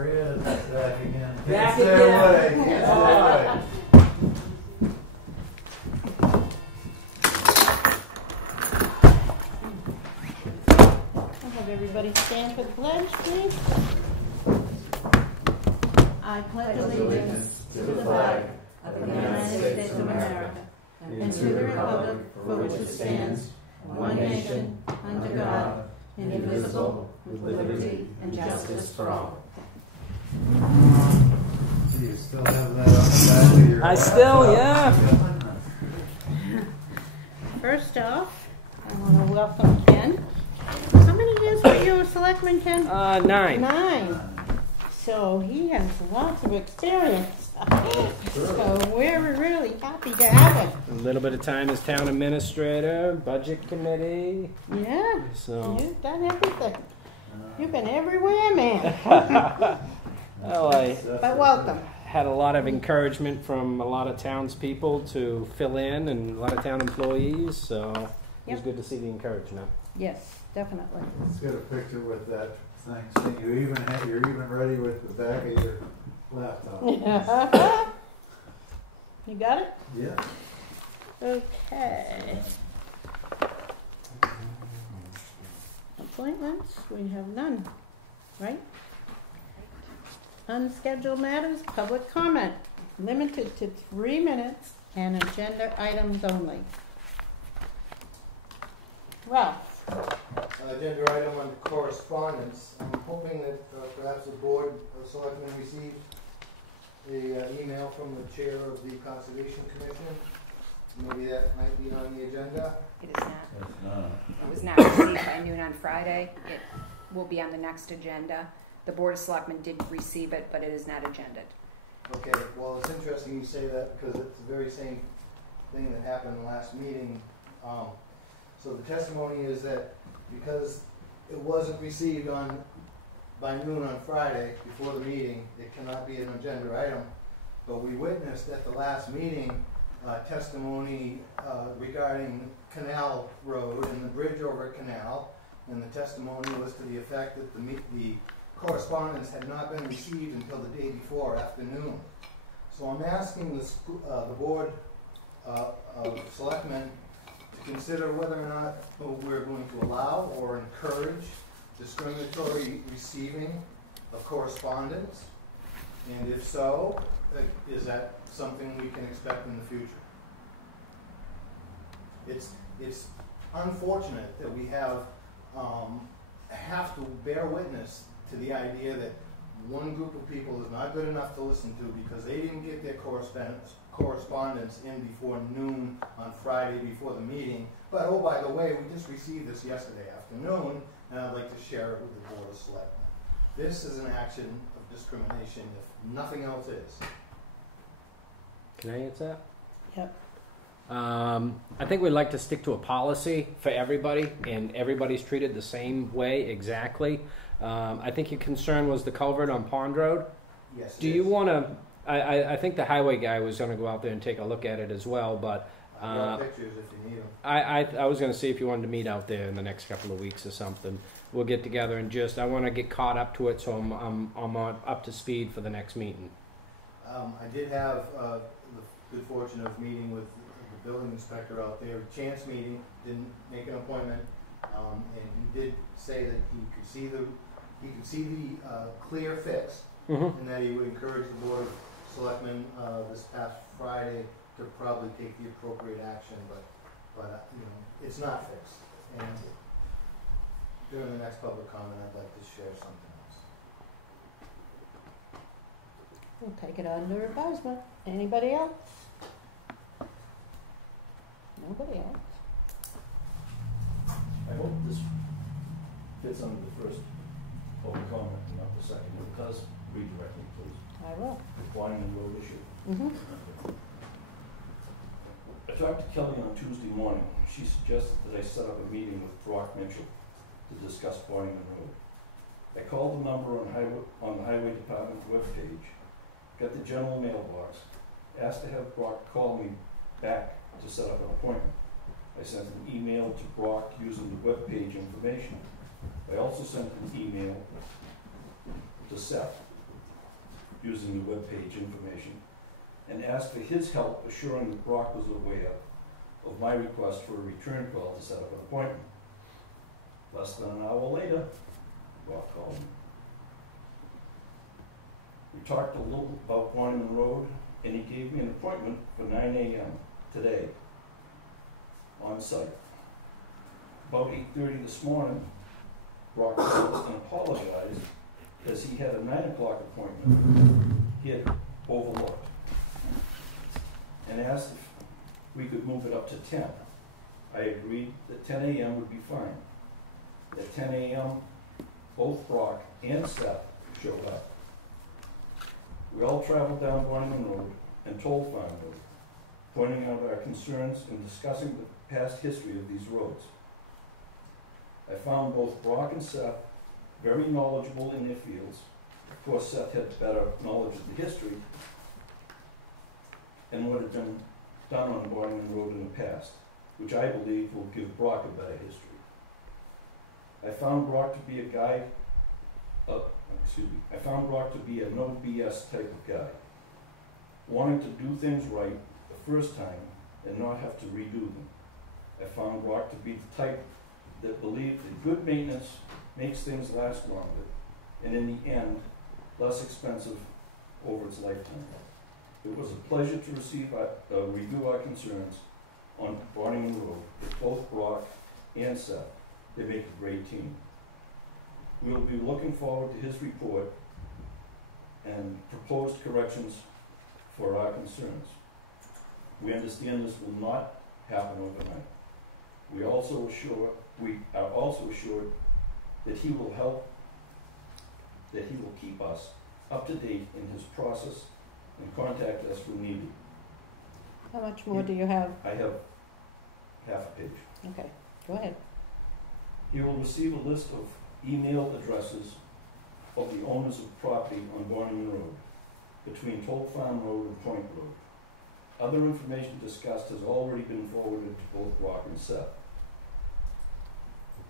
There he is, back again. Back Can't stay away. Can't stay away. I'll have everybody stand for the pledge, please. I pledge allegiance to the flag of the United States of America and to the republic for which it stands, one nation, under God, indivisible, with liberty and justice for all. Do you still have that on the back of your I still, yeah. First off, I want to welcome Ken. How many years were you a selectman, Ken? 9. 9. So he has lots of experience. So we're really happy to have him. A little bit of time as town administrator, budget committee. Yeah. So You've done everything. You've been everywhere, man. well, I But welcome. had a lot of encouragement from a lot of townspeople to fill in and a lot of town employees. So it was Yep. good to see the encouragement. Yes, definitely. Let's get a picture with that thing. So you're even ready with the back of your laptop. You got it? Yeah. Okay. Appointments, we have none, right? Unscheduled matters, public comment, limited to 3 minutes and agenda items only. Ralph? Agenda item on correspondence. I'm hoping that perhaps the board of selectmen received the email from the chair of the Conservation Commission. Maybe that might be on the agenda. It is not. It was not received by noon on Friday. It will be on the next agenda. The Board of Selectmen did receive it, but it is not agended. Okay, well, it's interesting you say that because it's the very same thing that happened in the last meeting. So the testimony is that because it wasn't received by noon on Friday before the meeting, it cannot be an agenda item. But we witnessed at the last meeting testimony regarding Canal Road and the bridge over Canal, and the testimony was to the effect that the correspondence had not been received until the day before afternoon. So I'm asking the Board of Selectmen to consider whether or not we're going to allow or encourage discriminatory receiving of correspondence, and if so, is that something we can expect in the future? It's unfortunate that we have to bear witness to the idea that one group of people is not good enough to listen to because they didn't get their correspondence in before noon on Friday before the meeting. But oh, by the way, we just received this yesterday afternoon, and I'd like to share it with the Board of Selectmen. This is an action of discrimination if nothing else is. Can I answer that? Yep. I think we'd like to stick to a policy for everybody, and everybody's treated the same way exactly. I think your concern was the culvert on Pond Road. Yes. Do you want to? I think the highway guy was going to go out there and take a look at it as well, but I've got pictures if you need them. I was going to see if you wanted to meet out there in the next couple of weeks or something. We'll get together and I want to get caught up to it, so I'm up to speed for the next meeting. I did have the good fortune of meeting with the building inspector out there. Chance meeting, didn't make an appointment, and he did say that he could see the clear fix, and that he would encourage the Board of Selectmen this past Friday to probably take the appropriate action, but you know, it's not fixed. And during the next public comment, I'd like to share something else. We'll take it under advisement. Anybody else? Nobody else? I hope this fits under the first public comment and not the second. If it does, redirect me, please. I will. The Wyman Road issue. Mm-hmm. I talked to Kelley on Tuesday morning. She suggested that I set up a meeting with Brock Mitchell to discuss Wyman Road. I called the number on the Highway Department webpage, got the general mailbox, asked to have Brock call me back to set up an appointment. I sent an email to Brock using the webpage information. I also sent an email to Seth using the webpage information, and asked for his help assuring that Brock was aware of my request for a return call to set up an appointment. Less than an hour later, Brock called me. We talked a little about Monument Road, and he gave me an appointment for 9 a.m. today on site. About 8:30 this morning, Brock called and apologized because he had a 9 o'clock appointment he had overlooked, and asked if we could move it up to 10. I agreed that 10 a.m. would be fine. At 10 a.m., both Brock and Seth showed up. We all traveled down Monument Road and Toll Farm Road, pointing out our concerns and discussing the past history of these roads. I found both Brock and Seth very knowledgeable in their fields. Of course, Seth had better knowledge of the history and what had been done on Monument Road in the past, which I believe will give Brock a better history. I found Brock to be a guy, I found Brock to be a no BS type of guy, wanting to do things right the first time and not have to redo them. I found Brock to be the type that believed that good maintenance makes things last longer, and in the end, less expensive over its lifetime. It was a pleasure to review our concerns on Monument Road with both Brock and Seth. They make a great team. We will be looking forward to his report and proposed corrections for our concerns. We understand this will not happen overnight. We are also assured that he will keep us up to date in his process and contact us when needed. How much more do you have? I have half a page. Okay, go ahead. He will receive a list of email addresses of the owners of property on Monument Road, between Toll Farm Road and Point Road. Other information discussed has already been forwarded to both Brock and Seth.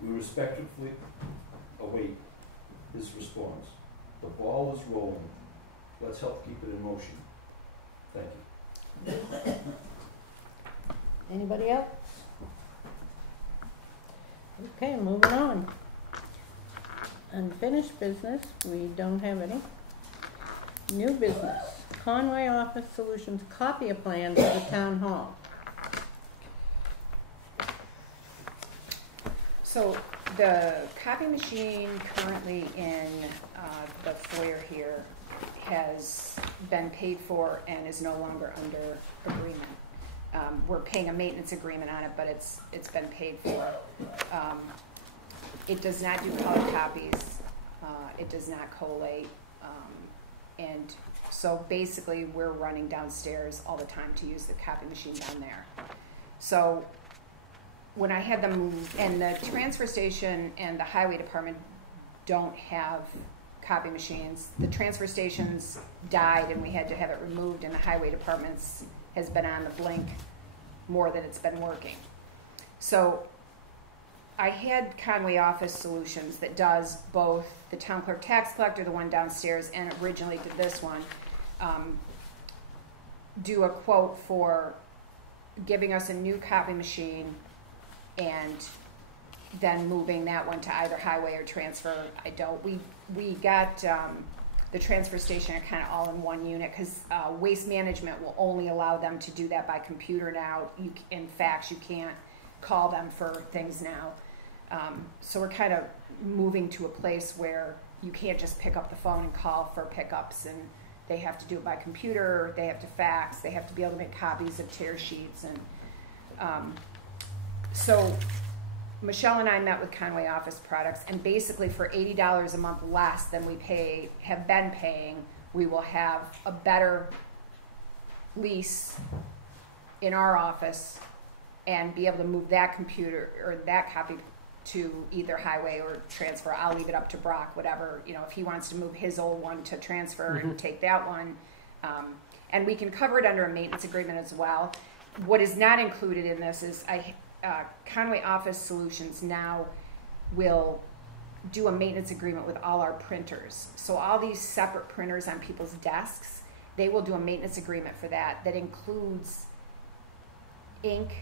We respectfully await his response. The ball is rolling. Let's help keep it in motion. Thank you. Anybody else? Okay, moving on. Unfinished business, we don't have any. New business, Conway Office Solutions copy a plan for the town hall. So the copy machine currently in the foyer here has been paid for and is no longer under agreement. We're paying a maintenance agreement on it, but it's been paid for. It does not do color copies. It does not collate. And so basically we're running downstairs all the time to use the copy machine down there. So when I had them moved, and the transfer station and the highway department don't have copy machines. The transfer stations died and we had to have it removed, and the highway department's has been on the blink more than it's been working. So I had Conway Office Solutions that does both the town clerk tax collector, the one downstairs, and originally did this one, do a quote for giving us a new copy machine and then moving that one to either highway or transfer. We got the transfer station kind of all in one unit because waste management will only allow them to do that by computer now. In fact, you can't call them for things now. So we're kind of moving to a place where you can't just pick up the phone and call for pickups, and they have to do it by computer, they have to fax, they have to be able to make copies of tear sheets. And so Michelle and I met with Conway Office Products, and basically for $80 a month less than we have been paying, we will have a better lease in our office and be able to move that computer or that copy to either highway or transfer. I'll leave it up to Brock, whatever, if he wants to move his old one to transfer and take that one. And we can cover it under a maintenance agreement as well. What is not included in this is Conway Office Solutions now will do a maintenance agreement with all our printers. So all these separate printers on people's desks, they will do a maintenance agreement for that includes ink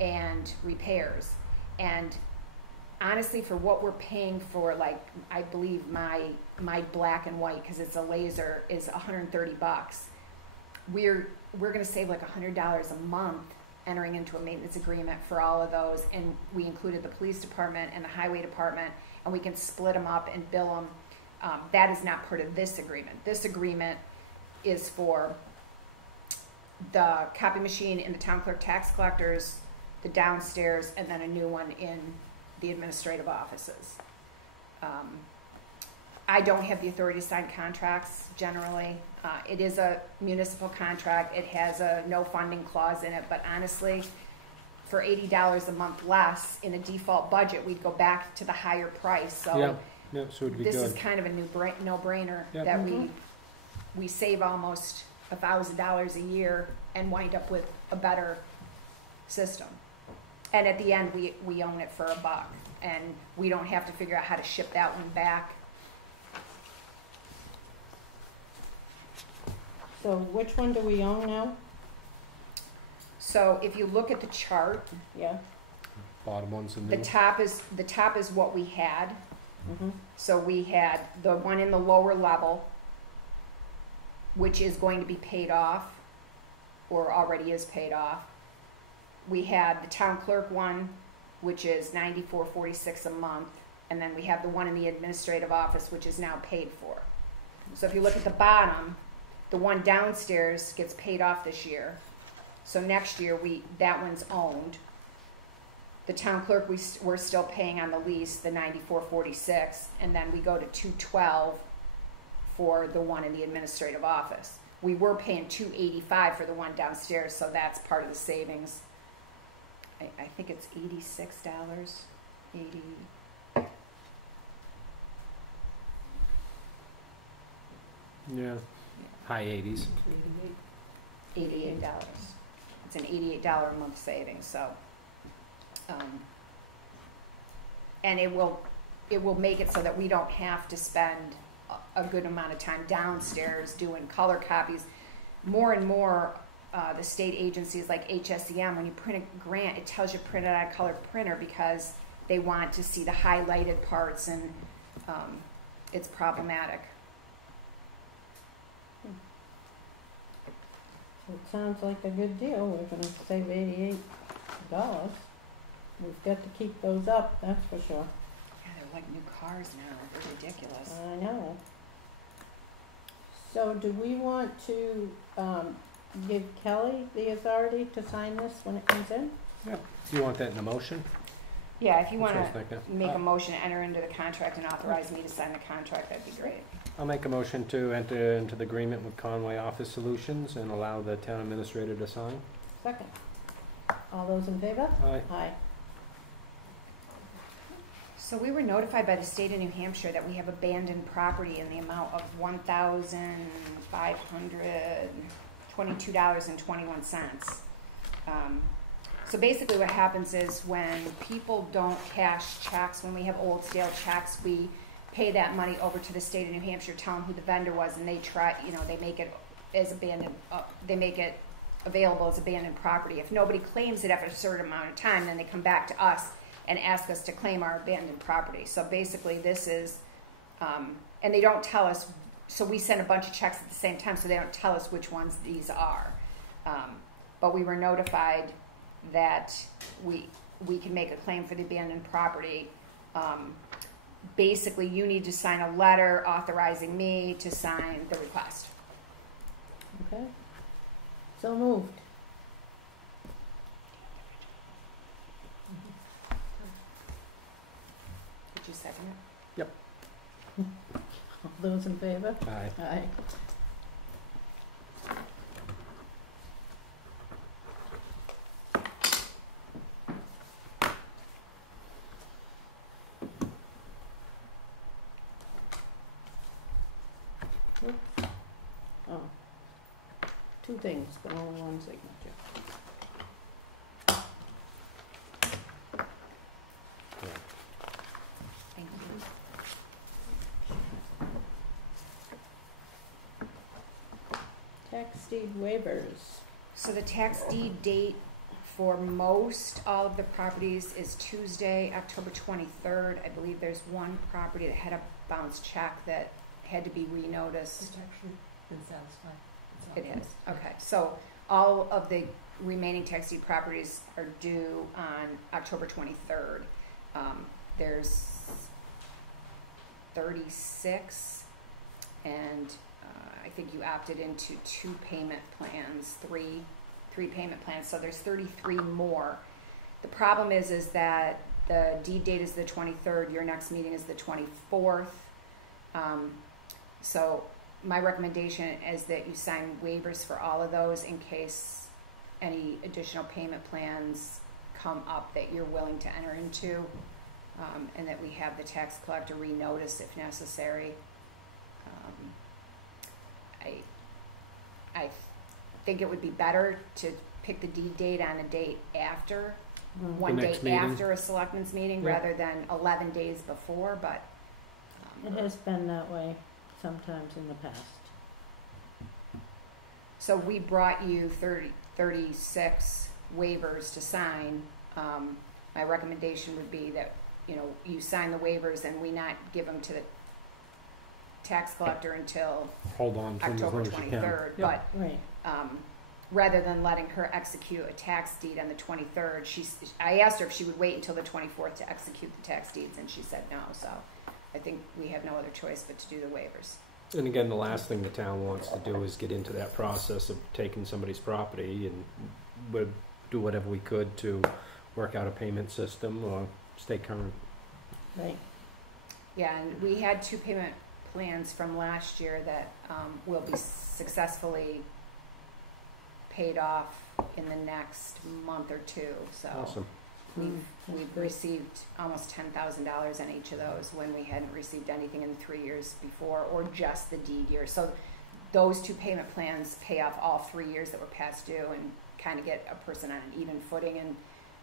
and repairs. And honestly, for what we're paying for, like, I believe my black and white, because it's a laser, is $130. We're going to save like $100 a month entering into a maintenance agreement for all of those, and we included the police department and the highway department, and we can split them up and bill them. That is not part of this agreement. This agreement is for the copy machine in the town clerk tax collectors, the downstairs, and then a new one in the administrative offices. I don't have the authority to sign contracts generally. It is a municipal contract. It has a no funding clause in it, but honestly, for $80 a month less in a default budget, we'd go back to the higher price. So, so it'd be this good. is kind of a no-brainer Yep. that we save almost $1,000 a year and wind up with a better system. And at the end, we own it for $1, and we don't have to figure out how to ship that one back. So which one do we own now? So if you look at the chart, Yeah. Bottom one's the new. the top is what we had. Mm-hmm. So we had the one in the lower level, which is going to be paid off, or already is paid off. We had the town clerk one, which is $94.46 a month, and then we have the one in the administrative office, which is now paid for. So if you look at the bottom, the one downstairs gets paid off this year. So next year that one's owned. The town clerk we're still paying on the lease, the $94.46, and then we go to $212 for the one in the administrative office. We were paying $285 for the one downstairs, so that's part of the savings. I think it's $86. Yeah. High 80s. $88. It's an $88 a month savings. So, and it will make it so that we don't have to spend a good amount of time downstairs doing color copies. More and more, the state agencies like HSEM, when you print a grant, it tells you print it on a color printer because they want to see the highlighted parts, and it's problematic. It sounds like a good deal. We're gonna save $88. We've got to keep those up, that's for sure. Yeah, they're like new cars now. They're ridiculous. I know. So do we want to give Kelley the authority to sign this when it comes in? Do you want that in a motion? Yeah, if you want That's what I to was thinking. make a motion to enter into the contract and authorize me to sign the contract, that'd be great. I'll make a motion to enter into the agreement with Conway Office Solutions and allow the town administrator to sign. Second. All those in favor? Aye. Aye. So we were notified by the state of New Hampshire that we have abandoned property in the amount of $1,522.21. So basically what happens is when people don't cash checks, when we have old stale checks, we pay that money over to the state of New Hampshire, tell them who the vendor was, and they try, they make it as abandoned, they make it available as abandoned property. If nobody claims it after a certain amount of time, then they come back to us and ask us to claim our abandoned property. So basically this is, and they don't tell us, so we send a bunch of checks at the same time, so they don't tell us which ones these are. But we were notified that we can make a claim for the abandoned property. Basically, you need to sign a letter authorizing me to sign the request. Okay. So moved. Did you second it? All those in favor? Aye. Aye. Oops. Oh. Two things, but only one signature. Thank you. tax deed waivers. So the tax deed date for most all of the properties is Tuesday, October 23rd. I believe there's one property that had a bounce check that had to be renoticed. It's actually been satisfied. It has, okay. So all of the remaining tax deed properties are due on October 23rd. There's 36, and I think you opted into 2 payment plans, three payment plans, so there's 33 more. The problem is that the deed date is the 23rd, your next meeting is the 24th. So my recommendation is that you sign waivers for all of those in case any additional payment plans come up that you're willing to enter into, and that we have the tax collector renotice if necessary. I think it would be better to pick the deed date on a date after, one The day next meeting. after a selectmen's meeting, Yeah. rather than 11 days before, but. It has been that way sometimes in the past. So we brought you 36 waivers to sign. My recommendation would be that, you sign the waivers and we not give them to the tax collector until Hold on to them as October long as you can. 23rd. Yep. Right. But rather than letting her execute a tax deed on the 23rd, I asked her if she would wait until the 24th to execute the tax deeds, and she said no. So I think we have no other choice but to do the waivers. And again, the last thing the town wants to do is get into that process of taking somebody's property, and we'd do whatever we could to work out a payment system or stay current. Right. Yeah, and we had 2 payment plans from last year that will be successfully paid off in the next month or 2. So Awesome. we've received almost $10,000 on each of those when we hadn't received anything in 3 years before, or just the deed year. So those 2 payment plans pay off all 3 years that were past due and kind of get a person on an even footing,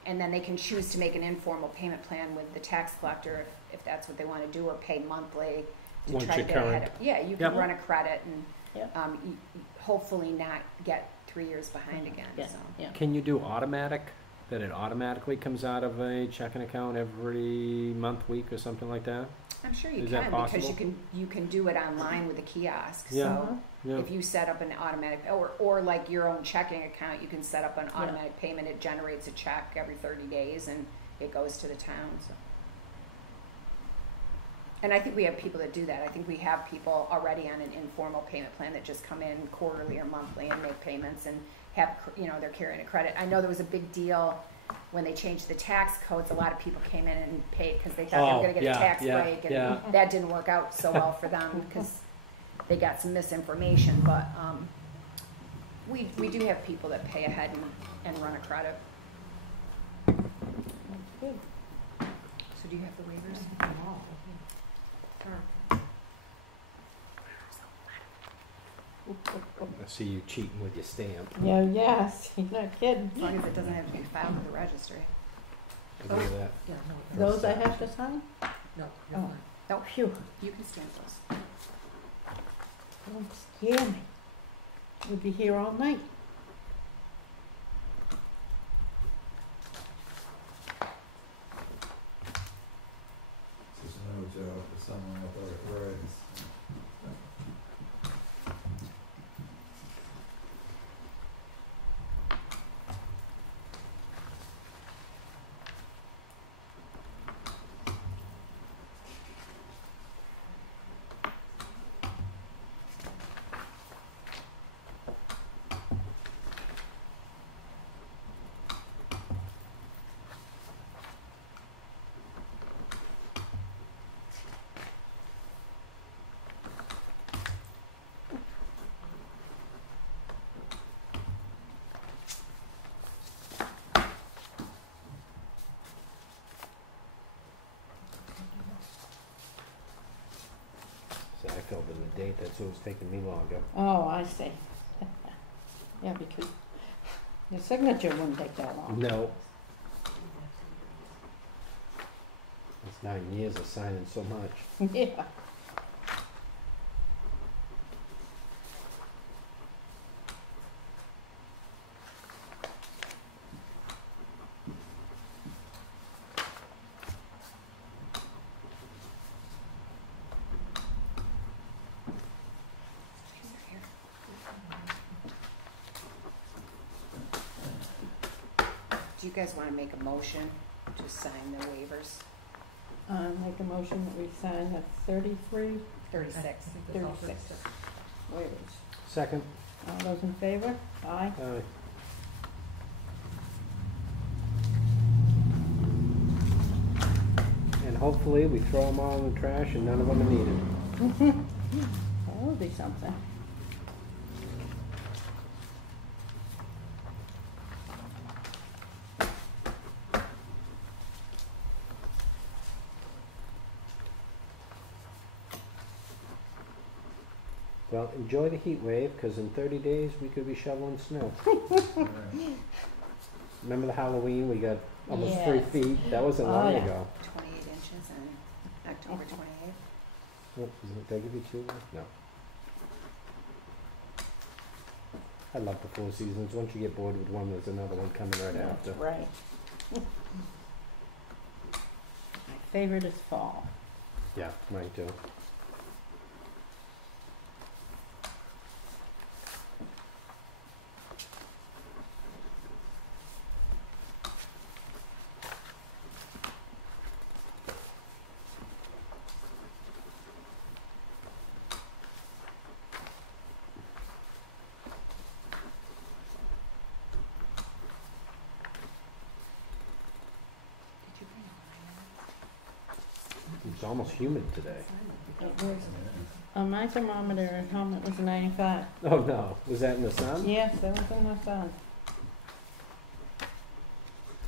and then they can choose to make an informal payment plan with the tax collector if that's what they want to do, or pay monthly to Once try to you're get ahead current. of. Yeah, you Yep. can run a credit and Yep. hopefully not get 3 years behind again. Yeah. So. Yeah. Can you do automatic, that it automatically comes out of a checking account every month, week, or something like that? I'm sure you Is that can, because possible? you can do it online with the kiosk. Yeah. So Yeah. if you set up an automatic, or like your own checking account, you can set up an automatic payment. It generates a check every 30 days and it goes to the town. So. And I think we have people that do that. I think we have people already on an informal payment plan that just come in quarterly or monthly and make payments and have, they're carrying a credit. I know there was a big deal when they changed the tax codes. A lot of people came in and paid because they thought they were going to get a tax break, and that didn't work out so well for them because they got some misinformation. But we do have people that pay ahead and run a credit. Good. So do you have the waivers? I see you cheating with your stamp. Yeah, yes, you're not kidding. As long as it doesn't have to be filed with the registry. I do that. Yeah, no, Those I have to sign? no, you're Oh. fine. No, Phew, you can stamp those. don't scare me. We'll be here all night. Just no joke for someone with arthritis. So I filled in the date, that's what was taking me longer. Oh, I see. Yeah, because your signature wouldn't take that long. No. It's 9 years of signing so much. Yeah. you guys wanna make a motion to sign the waivers? Make a motion that we sign the 33 36. 36 waivers. Second. All those in favor? Aye. Aye. And hopefully we throw them all in the trash and none of them are needed. That would be something. Well, enjoy the heat wave, because in 30 days we could be shoveling snow. Remember the Halloween, we got almost Yes. 3 feet? That wasn't Oh, long yeah. ago. 28 inches on October 28th. Oh, did I give you 2? No. I love the 4 seasons. Once you get bored with one, there's another one coming right after. That's right. My favorite is fall. Yeah, mine too. Did you bring a It's almost humid today. It was, on my thermometer at home, it was 95. Oh no, was that in the sun? Yes, that was in the sun.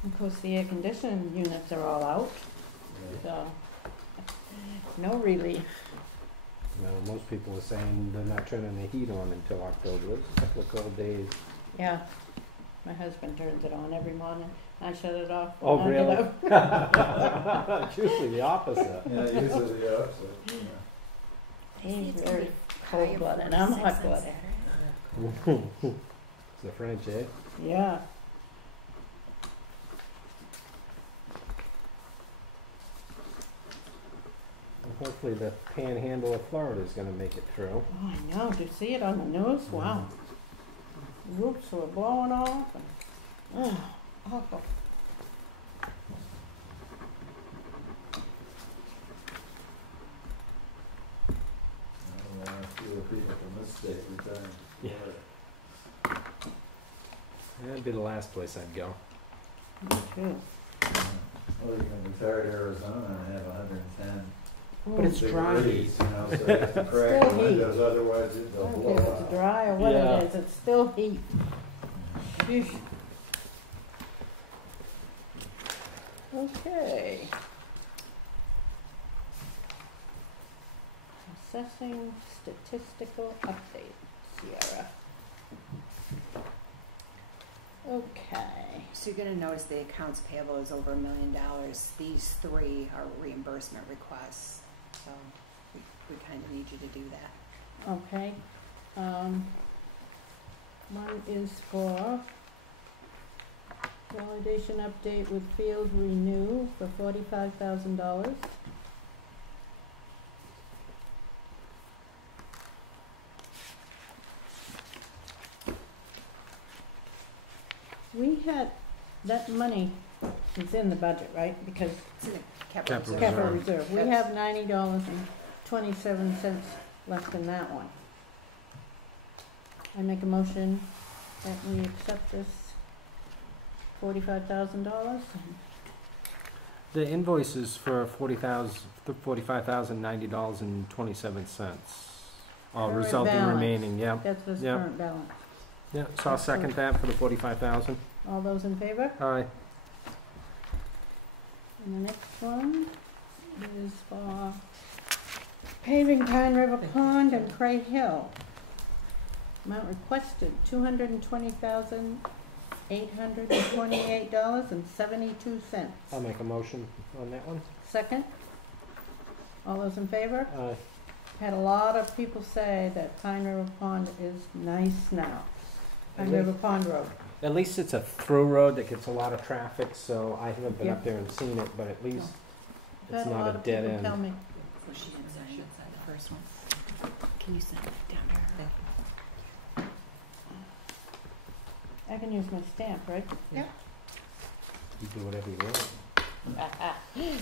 Of course, the air conditioning units are all out, so no relief. No, most people are saying they're not turning the heat on until October. There's a couple of cold days. Yeah, my husband turns it on every morning. I shut it off. Oh, when I really? get up. It's usually the opposite. Yeah, usually the opposite. Yeah. He's It's very high of cold-blooded. I'm 46 on hot-blooded. Saturday. It's the French, eh? Yeah. Well, hopefully the panhandle of Florida is going to make it through. Oh, I know. Did you see it on the news? Wow. Roofs were blowing off. And, awful. I don't know, a few people from this state retiring. Yeah. That'd be the last place I'd go. Me too. Or you can retire to Arizona and have 110 But it's dry heat. degrees, you know, so you have to crack the Still heat. windows, otherwise I they'll don't blow care if it's out. dry or what Yeah. it is, it's still heat. Sheesh. Okay. Assessing statistical update, Sierra. Okay. So you're gonna notice the accounts payable is over $1 million. These 3 are reimbursement requests, so we kind of need you to do that. Okay. One is for validation update with Field Renew for $45,000. We had, that money is in the budget, right? Because It's in the capital Capital reserve. capital Reserve. reserve, we That's- have $90.27 left in that one. I make a motion that we accept this $45,000. The invoice is for $45,090.27. All Current resulting balance. remaining, yeah. That's his Yep. current balance. Yeah, so I'll second that for the 45,000. All those in favor? Aye. And the next one is for paving Pine River Pond and Cray Hill. Amount requested, $220,828.72. I'll make a motion on that one. Second? All those in favor? Aye. Had a lot of people say that Pine River Pond is nice now. Pine At least- River Pond Road. At least it's a through road that gets a lot of traffic, so I haven't been Yeah. up there and seen it, but at least Had it's a not lot a of dead people tell end. me. Well, she didn't sign the first one. Can you send it down to her? I can use my stamp, right? Yep. You do whatever you want.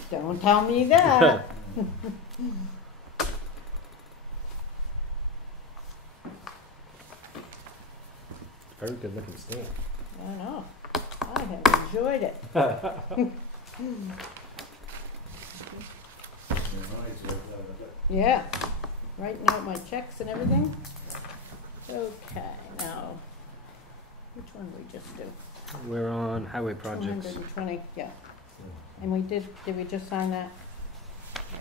Don't tell me that. Very good looking stamp. I know. I have enjoyed it. Yeah. Writing out my checks and everything. Okay, now, which one did we just do? We're on highway projects. 220, yeah. And we did we just sign that?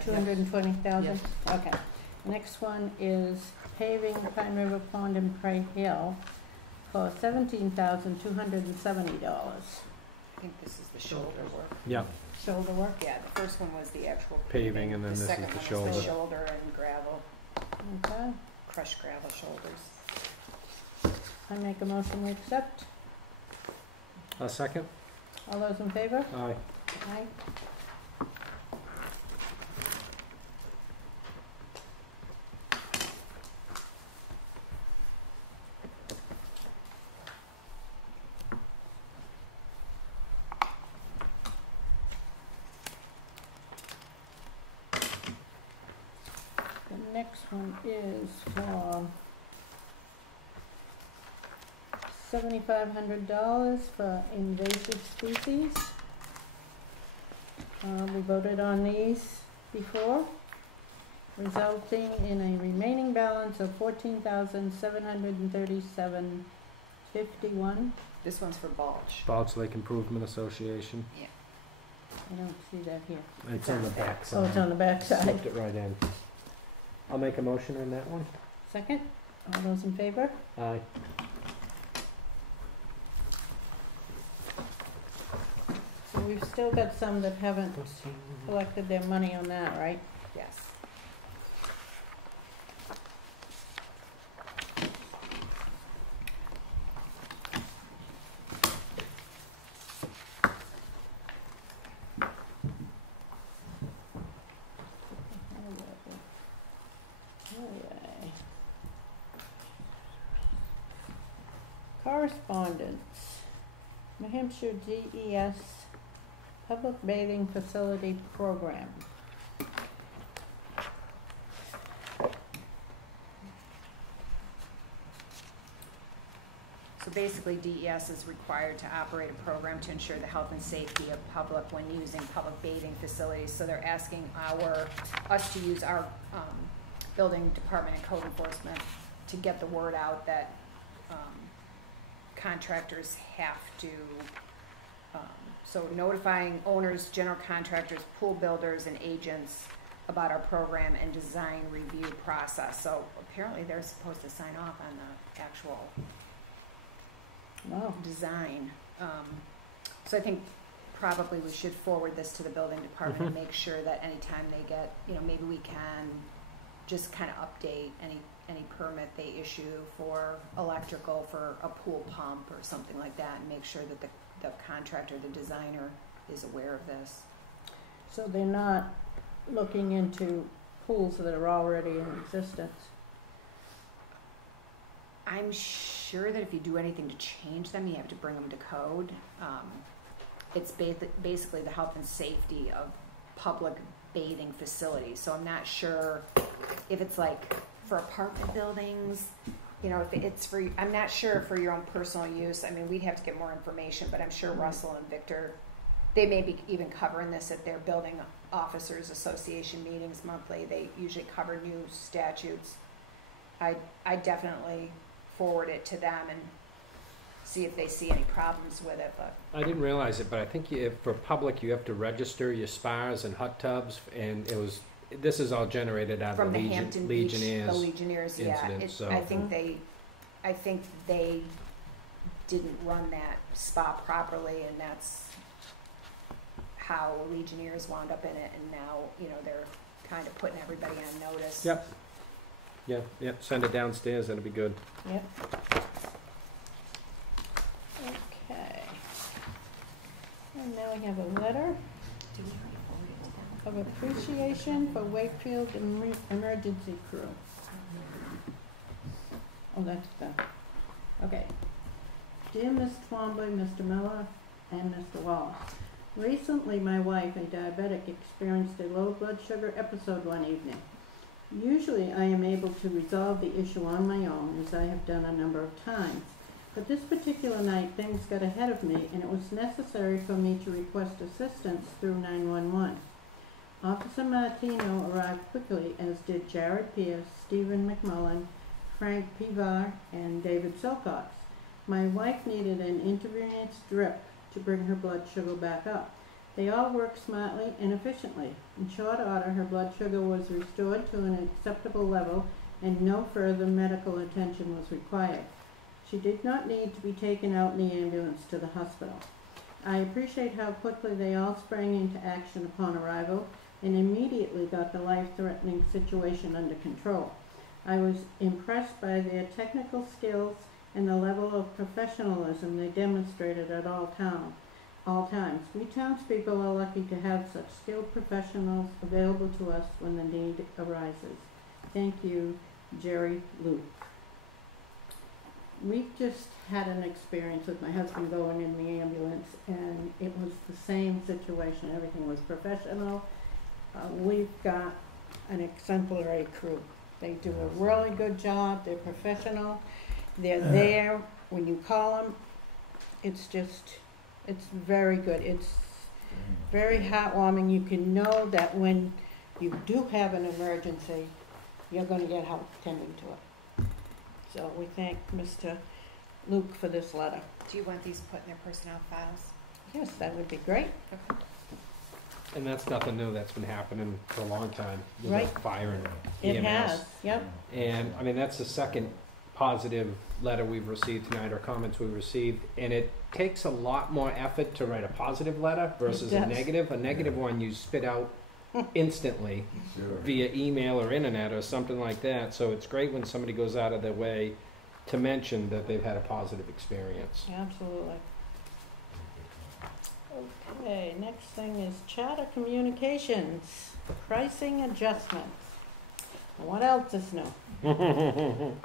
220,000? Yes. Okay. Next one is paving Pine River Pond and Prey Hill for $17,270. I think this is the shoulder work. Yeah, Shoulder work? Yeah, the first one was the actual paving, and then this is second the one is shoulder. the shoulder and gravel, Okay. crushed gravel shoulders. I make a motion we accept. A second? All those in favor? Aye. Aye. The next one is for $7,500 for invasive species. We voted on these before, resulting in a remaining balance of $14,737.51. This one's for mulch. Balch Lake Improvement Association. I don't see that here. It's on the back side. Oh, it's on the back side. Slipped it right in. I'll make a motion on that one. Second, all those in favor? Aye. So we've still got some that haven't collected their money on that, right? Yes. Correspondence. New Hampshire DES Public Bathing Facility Program. So basically, DES is required to operate a program to ensure the health and safety of public when using public bathing facilities. So they're asking us to use our building department and code enforcement to get the word out that contractors have to, so notifying owners, general contractors, pool builders, and agents about our program and design review process. So apparently they're supposed to sign off on the actual design. So I think probably we should forward this to the building department and make sure that anytime they get, maybe we can just kind of update any permit they issue for electrical for a pool pump or something like that, and make sure that the contractor, the designer, is aware of this. So they're not looking into pools that are already in existence. I'm sure that if you do anything to change them, you have to bring them to code. It's basically the health and safety of public bathing facilities. So I'm not sure if it's like for apartment buildings, if it's for, I'm not sure for your own personal use. I mean, we'd have to get more information, but I'm sure Russell and Victor, they may be even covering this at their building officers association meetings monthly. They usually cover new statutes. I definitely forward it to them and see if they see any problems with it. But I didn't realize it, but I think for public you have to register your spas and hot tubs, and this is all generated out from of the the Hampton Legionnaires. Beach, the Legionnaires, incident, so. I think they didn't run that spa properly, and that's how Legionnaires wound up in it. And now, they're kind of putting everybody on notice. Yep. Yep. Send it downstairs. That'll be good. Yep. Okay. And now we have a letter of appreciation for Wakefield Emergency Crew. Oh, that's done. Okay. Dear Ms. Twombley, Mr. Miller, and Mr. Wallace, Recently, my wife, a diabetic, experienced a low blood sugar episode one evening. Usually, I am able to resolve the issue on my own, as I have done a number of times. But this particular night, things got ahead of me, and it was necessary for me to request assistance through 911. Officer Martino arrived quickly, as did Jared Pierce, Stephen McMullen, Frank Pivar, and David Silcox. My wife needed an intravenous drip to bring her blood sugar back up. They all worked smartly and efficiently. In short order, her blood sugar was restored to an acceptable level, and no further medical attention was required. She did not need to be taken out in the ambulance to the hospital. I appreciate how quickly they all sprang into action upon arrival and immediately got the life-threatening situation under control. I was impressed by their technical skills and the level of professionalism they demonstrated at all times. We townspeople are lucky to have such skilled professionals available to us when the need arises. Thank you, Jerry Luke. We just had an experience with my husband going in the ambulance, and it was the same situation. Everything was professional. We've got an exemplary crew. They do a really good job. They're professional. They're there when you call them. It's very good. It's very heartwarming. You can know that when you do have an emergency, you're going to get help tending to it. So we thank Mr. Luke for this letter. Do you want these put in their personnel files? Yes, that would be great. Okay. And that's nothing new. That's been happening for a long time. With Right. Fire and It EMS. has, yep. And I mean, that's the second positive letter we've received tonight, or comments we've received. And it takes a lot more effort to write a positive letter versus It a does. negative. A negative one you spit out instantly Sure. via email or internet or something like that. So it's great when somebody goes out of their way to mention that they've had a positive experience. Absolutely. Okay, next thing is charter communications, pricing adjustments. What else is new?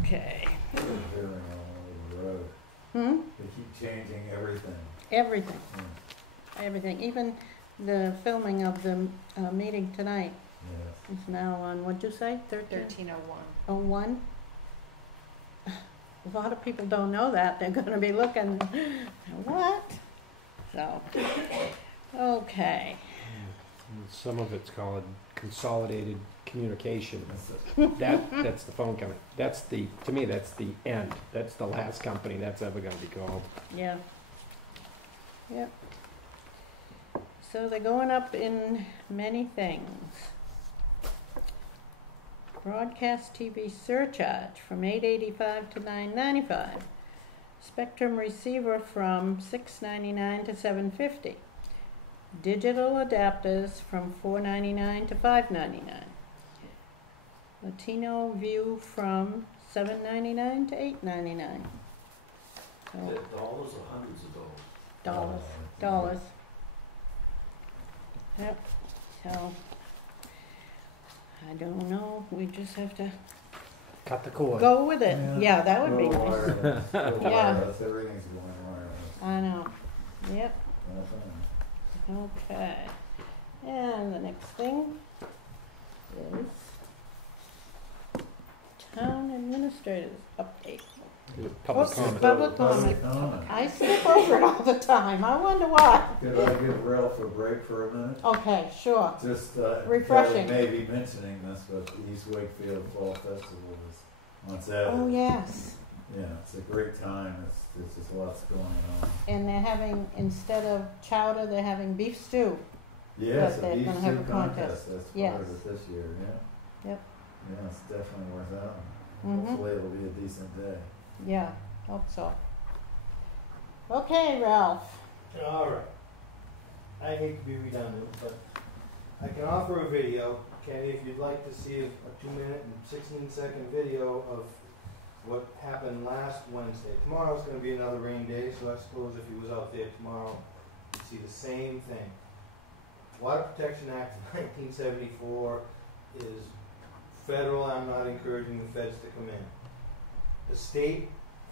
Okay. They're doing all over the road. Hmm? They keep changing everything. Everything, Hmm. everything. Even the filming of the meeting tonight Yes. is now on, what'd you say, 1301. 1301? A lot of people don't know that. They're gonna be looking, what? So, okay. Some of it's called consolidated communication. That's it. That's the phone company. To me, that's the end. That's the last company that's ever going to be called. Yeah. Yep. So they're going up in many things. Broadcast TV surcharge from $8.85 to $9.95. Spectrum receiver from $6.99 to $7.50. Digital adapters from $4.99 to $5.99. Latino View from $7.99 to $8.99. So, Dollars or hundreds of dollars? dollars. Yep, so, I don't know, we just have to Cut the cord. go with it. Yeah, that would be Go nice. wireless. Go Yeah. wireless. Everything's going wireless. I know, yep, That's fine. okay. And the next thing is town administrators update. Public Oops, comment. public comment. comment. I skip over it all the time, I wonder why. Could I give Ralph a break for a minute? Okay, sure. Just, Refreshing. Kelly may be mentioning this, but the East Wakefield Fall Festival is on Saturday. Oh, yes. Yeah, it's a great time. There's just lots going on. And they're having, instead of chowder, they're having beef stew. Yes, But a they're beef gonna have soup a contest. contest. That's Yes. part of it this year, yeah. Yep. Yeah, it's definitely worth out. Mhm. Hopefully it'll be a decent day. Yeah, hope so. Okay, Ralph. All right. I hate to be redundant, but I can offer a video. Kenny, if you'd like to see a 2-minute and 16-second video of what happened last Wednesday. Tomorrow's going to be another rain day, so I suppose if you was out there tomorrow, you'd see the same thing. Water Protection Act of 1974 is federal. I'm not encouraging the feds to come in. The state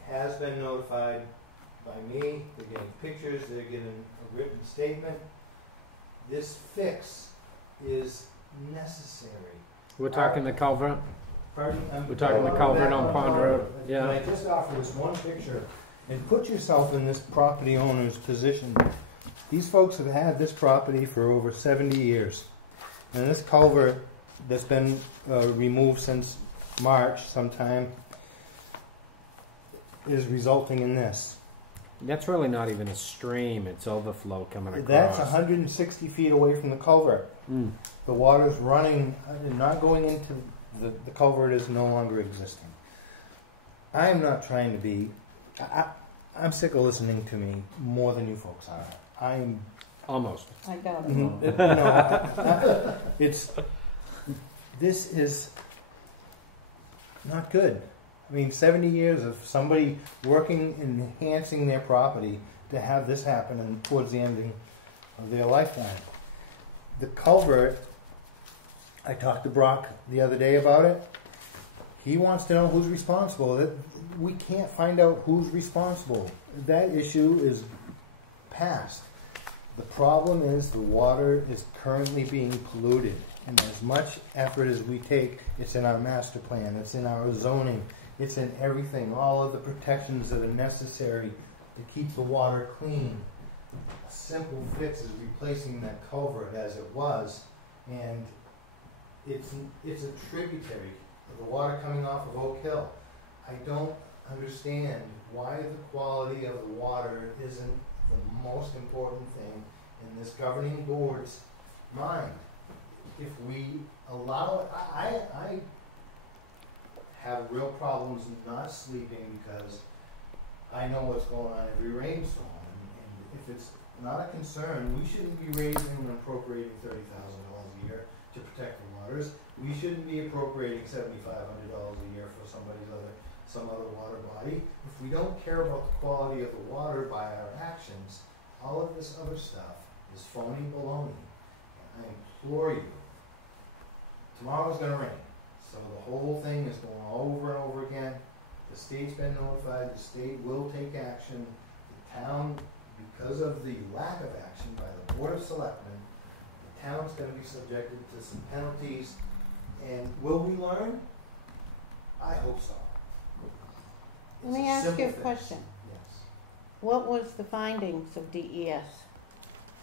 has been notified by me, they're getting pictures, they're getting a written statement. This fix is necessary. We're talking the culvert. Pardon? We're talking the culvert on Pond Road. Can Yeah. I just offer this one picture and put yourself in this property owner's position? These folks have had this property for over 70 years. And this culvert that's been removed since March sometime is resulting in this. That's really not even a stream. It's overflow coming across. That's 160 feet away from the culvert. Mm. The water's running, not going into the culvert is no longer existing. I am not trying to be, I'm sick of listening to me more than you folks are. I'm Almost. I got it. no, this is not good. I mean, 70 years of somebody working and enhancing their property to have this happen and towards the ending of their lifetime. The culvert, I talked to Brock the other day about it. He wants to know who's responsible. We can't find out who's responsible. That issue is past. The problem is the water is currently being polluted. And as much effort as we take, it's in our master plan, it's in our zoning, it's in everything, all of the protections that are necessary to keep the water clean. A simple fix is replacing that culvert as it was, and it's a tributary of the water coming off of Oak Hill. I don't understand why the quality of the water isn't the most important thing in this governing board's mind. If we allow it, I have real problems not sleeping because I know what's going on every rainstorm. And if it's not a concern, we shouldn't be raising and appropriating $30,000 a year to protect the waters. We shouldn't be appropriating $7,500 a year for some other water body. If we don't care about the quality of the water by our actions, all of this other stuff is phony baloney. I implore you. Tomorrow's going to rain, so the whole thing is going over and over again. The state's been notified. The state will take action. The town, because of the lack of action by the Board of Selectmen, the town's going to be subjected to some penalties. And will we learn? I hope so. Let me It's a ask you a simple fix. question. Yes. What was the findings of DES?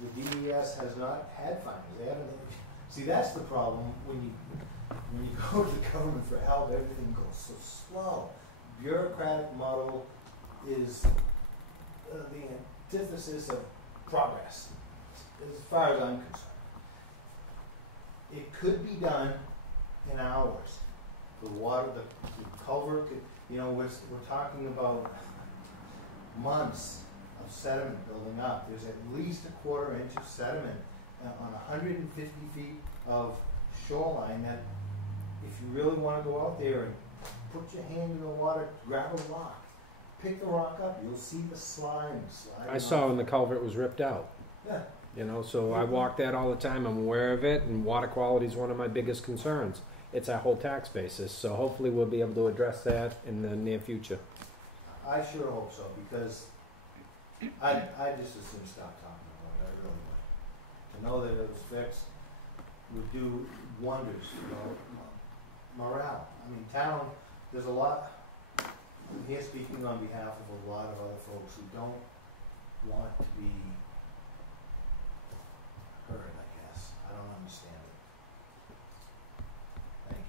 The DES has not had findings. They haven't. See, that's the problem when you go to the government for help. Everything goes so slow. Bureaucratic model is the antithesis of progress, as far as I'm concerned. It could be done in hours. The water, the culvert could, we're talking about months of sediment building up. There's at least a quarter inch of sediment on 150 feet of shoreline that if you really want to go out there and put your hand in the water, grab a rock, pick the rock up, you'll see the slime slide. I saw when the culvert was ripped out. Yeah. So I walk that all the time. I'm aware of it, and water quality is one of my biggest concerns. It's our whole tax basis, so hopefully we'll be able to address that in the near future. I sure hope so, because I just as soon stop talking about it. I really would. To know that it was fixed would do wonders, morale. I mean, town, there's a lot, I'm here speaking on behalf of a lot of other folks who don't want to be heard, I guess. I don't understand it. Thank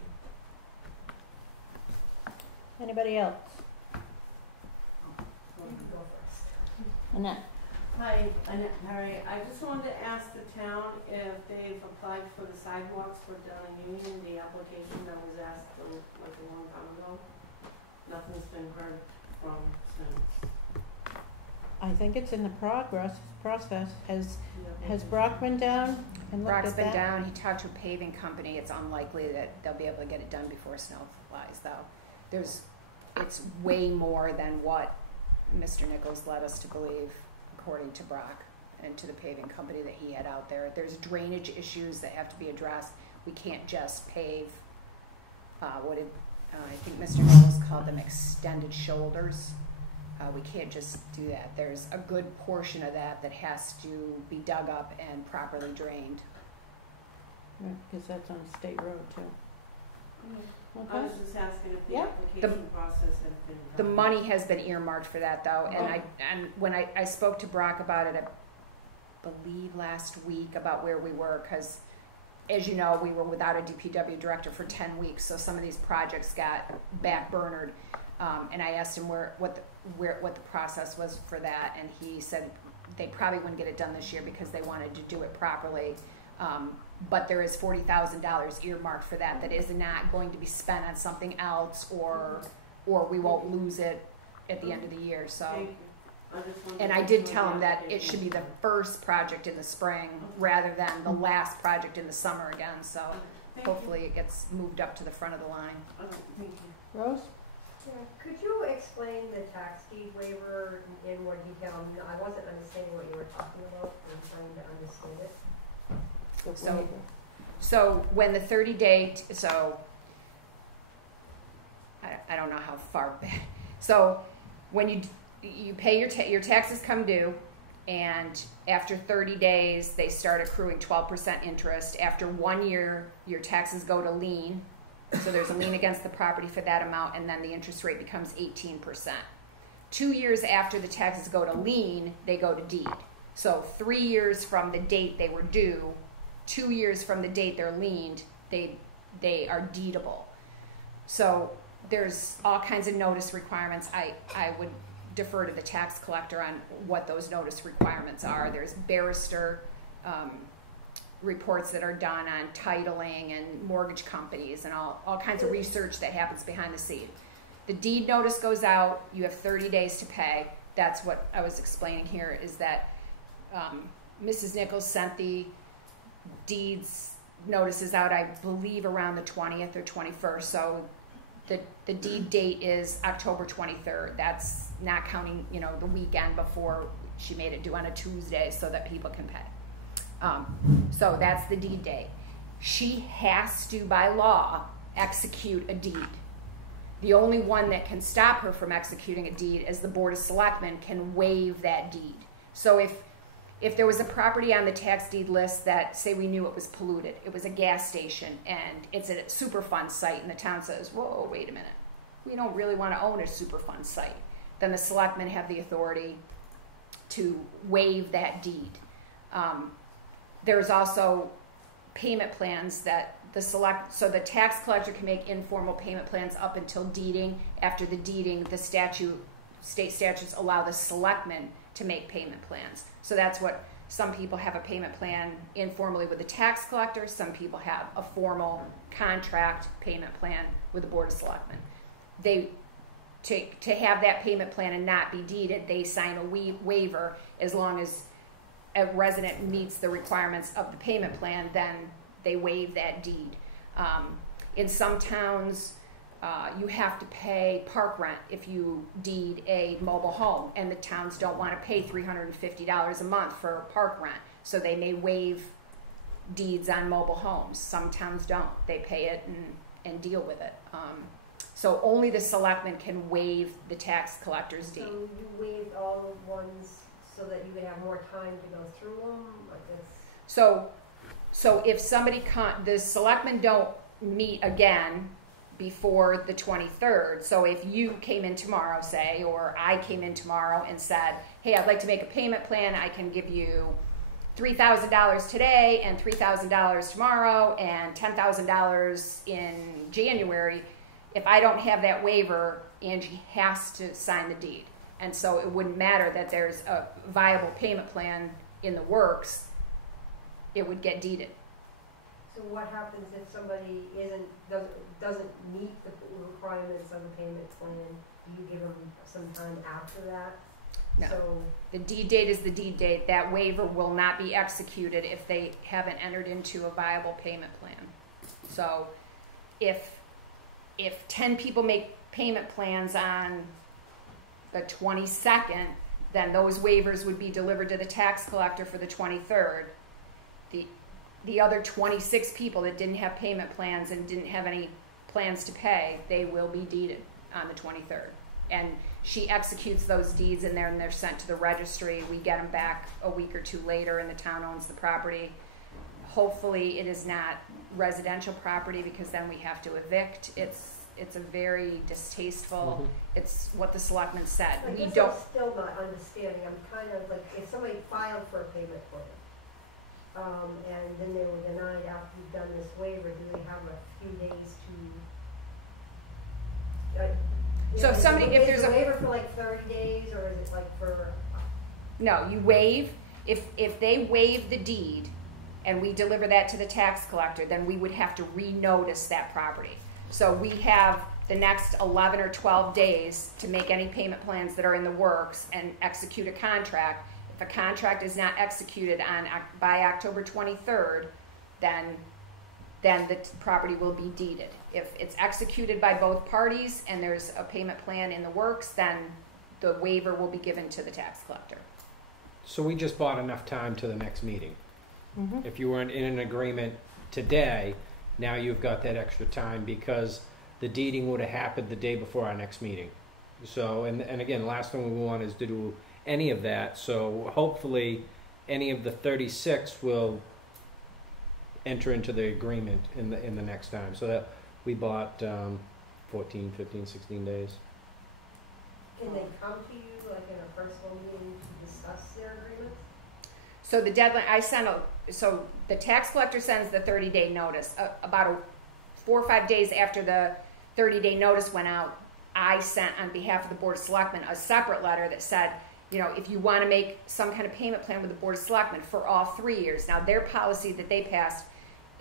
you. Anybody else? You can go first. Annette? Hi, Annette Perry. I just wanted to ask the town if they've applied for the sidewalks for down in Union, the application that was asked like a long time ago. Nothing's been heard from since. I think it's in the process. Has Brock been down and looked Brock's at been that? down, he talked to a paving company, it's unlikely that they'll be able to get it done before snow flies, though. It's way more than what Mr. Nichols led us to believe, according to Brock and to the paving company that he had out there. There's drainage issues that have to be addressed. We can't just pave, I think Mr. Nichols called them extended shoulders. We can't just do that. There's a good portion of that that has to be dug up and properly drained. Because that's on a state road too. I Okay. was just asking if the Yeah. application process had been The done. money has been earmarked for that though, and when I spoke to Brock about it, I believe last week about where we were, because as you know, we were without a DPW director for 10 weeks, so some of these projects got backburnered. And I asked him what the process was for that, and he said they probably wouldn't get it done this year because they wanted to do it properly. But there is $40,000 earmarked for that is not going to be spent on something else, or we won't lose it at the end of the year. So, Thank you. I just wanted and to I make did sure tell the him that it application should be the was done. first project in the spring rather than the last project in the summer again. So Thank you. hopefully it gets moved up to the front of the line. Thank you. Rose? Yeah, could you explain the tax deed waiver in more detail? I wasn't understanding what you were talking about, and I'm trying to understand it. So when the 30-day, so I don't know how far back. So when you pay your taxes come due, and after 30 days they start accruing 12% interest. After 1 year, your taxes go to lien. So there's a lien against the property for that amount, and then the interest rate becomes 18%. 2 years after the taxes go to lien, they go to deed. So 3 years from the date they were due, 2 years from the date they're liened, they are deedable. So there's all kinds of notice requirements. I would defer to the tax collector on what those notice requirements are. There's barrister reports that are done on titling and mortgage companies and all kinds of research that happens behind the scene. The deed notice goes out, you have 30 days to pay. That's what I was explaining here, is that Mrs. Nichols sent the deeds notices out, I believe, around the 20th or 21st. So the deed date is October 23rd. That's not counting, the weekend before she made it due on a Tuesday so that people can pay. So that's the deed date. She has to, by law, execute a deed. The only one that can stop her from executing a deed is the Board of Selectmen can waive that deed. So if there was a property on the tax deed list that, say we knew it was polluted, it was a gas station, and it's a Superfund site, and the town says, whoa, wait a minute, we don't really want to own a Superfund site, then the selectmen have the authority to waive that deed. There's also payment plans that so the tax collector can make informal payment plans up until deeding. After the deeding, the state statutes allow the selectmen to make payment plans. So that's what some people have, a payment plan informally with the tax collector. Some people have a formal contract payment plan with the Board of Selectmen. To have that payment plan and not be deeded, they sign a waiver. As long as a resident meets the requirements of the payment plan, then they waive that deed. In some towns, you have to pay park rent if you deed a mobile home, and the towns don't want to pay $350 a month for park rent, so they may waive deeds on mobile homes. Some towns don't. They pay it and deal with it. So only the selectmen can waive the tax collector's deed. So you waived all the ones so that you would have more time to go through them? Like this? So if somebody the selectmen don't meet again before the 23rd. So if you came in tomorrow, say, or I came in tomorrow and said, hey, I'd like to make a payment plan, I can give you $3,000 today and $3,000 tomorrow and $10,000 in January. If I don't have that waiver, Angie has to sign the deed. And so it wouldn't matter that there's a viable payment plan in the works, it would get deeded. So what happens if somebody doesn't meet the requirements of the payment plan? Do you give them some time after that? No. So The deed date is the deed date. That waiver will not be executed if they haven't entered into a viable payment plan. So if 10 people make payment plans on the 22nd, then those waivers would be delivered to the tax collector for the 23rd. The other 26 people that didn't have payment plans and didn't have any plans to pay, they will be deeded on the 23rd. and she executes those deeds in there, and they're sent to the registry. We get them back a week or two later, and the town owns the property. Hopefully it is not residential property, because then we have to evict. It's a very distasteful, it's what the selectmen said. I guess I'm still not understanding. I'm kind of like, if somebody filed for a payment plan, and then they were denied after you've done this waiver, do they have a few days to? So if somebody, if there's a waiver for like 30 days, or is it like for? No, you waive, if they waive the deed and we deliver that to the tax collector, then we would have to renotice that property. So we have the next 11 or 12 days to make any payment plans that are in the works and execute a contract. If a contract is not executed by October 23rd, then the property will be deeded. If it's executed by both parties and there's a payment plan in the works, then the waiver will be given to the tax collector. So we just bought enough time to the next meeting. If you weren't in an agreement today, now you've got that extra time, because the deeding would have happened the day before our next meeting. So, and again, the last thing we want is to do any of that. So hopefully any of the 36 will enter into the agreement in the next time. So that we bought 14, 15, 16 days. Can they come to you like in a personal meeting to discuss their agreements? So the deadline, so the tax collector sends the 30-day notice. About 4 or 5 days after the 30-day notice went out, I sent, on behalf of the Board of Selectmen, a separate letter that said, you know, if you want to make some kind of payment plan with the Board of Selectmen for all 3 years. Now, their policy that they passed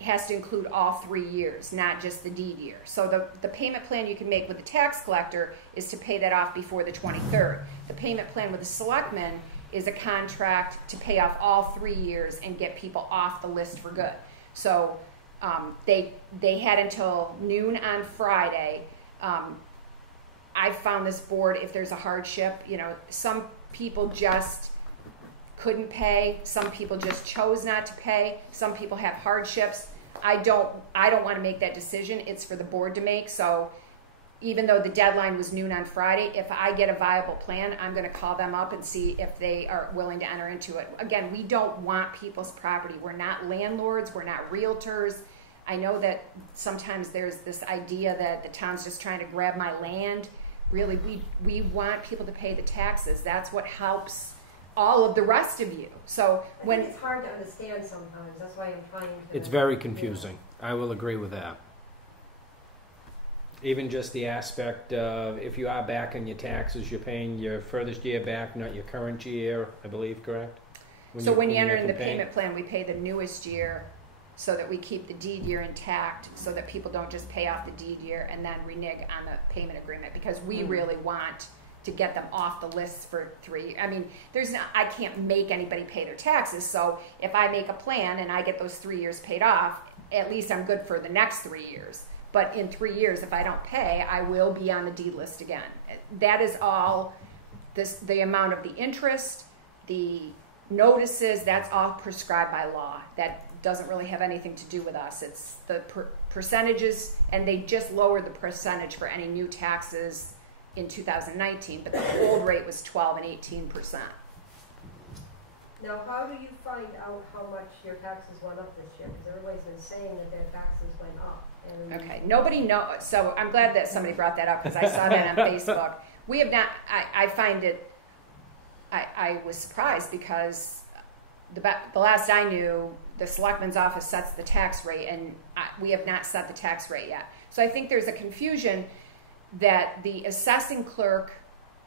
has to include all 3 years, not just the deed year. So the payment plan you can make with the tax collector is to pay that off before the 23rd. The payment plan with the selectmen is a contract to pay off all 3 years and get people off the list for good. So they had until noon on Friday. I found this board, if there's a hardship, you know, some people just couldn't pay, some people just chose not to pay, some people have hardships. I don't want to make that decision. It's for the board to make. So even though the deadline was noon on Friday, if I get a viable plan, I'm going to call them up and see if they are willing to enter into it. Again, we don't want people's property. We're not landlords. We're not realtors. I know that sometimes there's this idea that the town's just trying to grab my land. Really, we want people to pay the taxes. That's what helps all of the rest of you. So I think it's hard to understand sometimes. That's why I'm trying to. It's very confusing. I will agree with that. Even just the aspect of, if you are back in your taxes, you're paying your furthest year back, not your current year, I believe, correct? When you enter in the payment plan, we pay the newest year so that we keep the deed year intact, so that people don't just pay off the deed year and then renege on the payment agreement, because we really want to get them off the list for 3. I mean, I can't make anybody pay their taxes. So if I make a plan and I get those 3 years paid off, at least I'm good for the next 3 years. But in 3 years, if I don't pay, I will be on the deed list again. That is all. The amount of the interest, the notices, that's all prescribed by law. That doesn't really have anything to do with us. It's the percentages, and they just lowered the percentage for any new taxes in 2019, but the old rate was 12 and 18%. Now, how do you find out how much your taxes went up this year? Because everybody's been saying that their taxes went up. And okay, nobody knows. So I'm glad that somebody brought that up, because I saw that on Facebook. We have not. I find it. I was surprised, because the last I knew, the selectman's office sets the tax rate, and we have not set the tax rate yet. So I think there's a confusion that the assessing clerk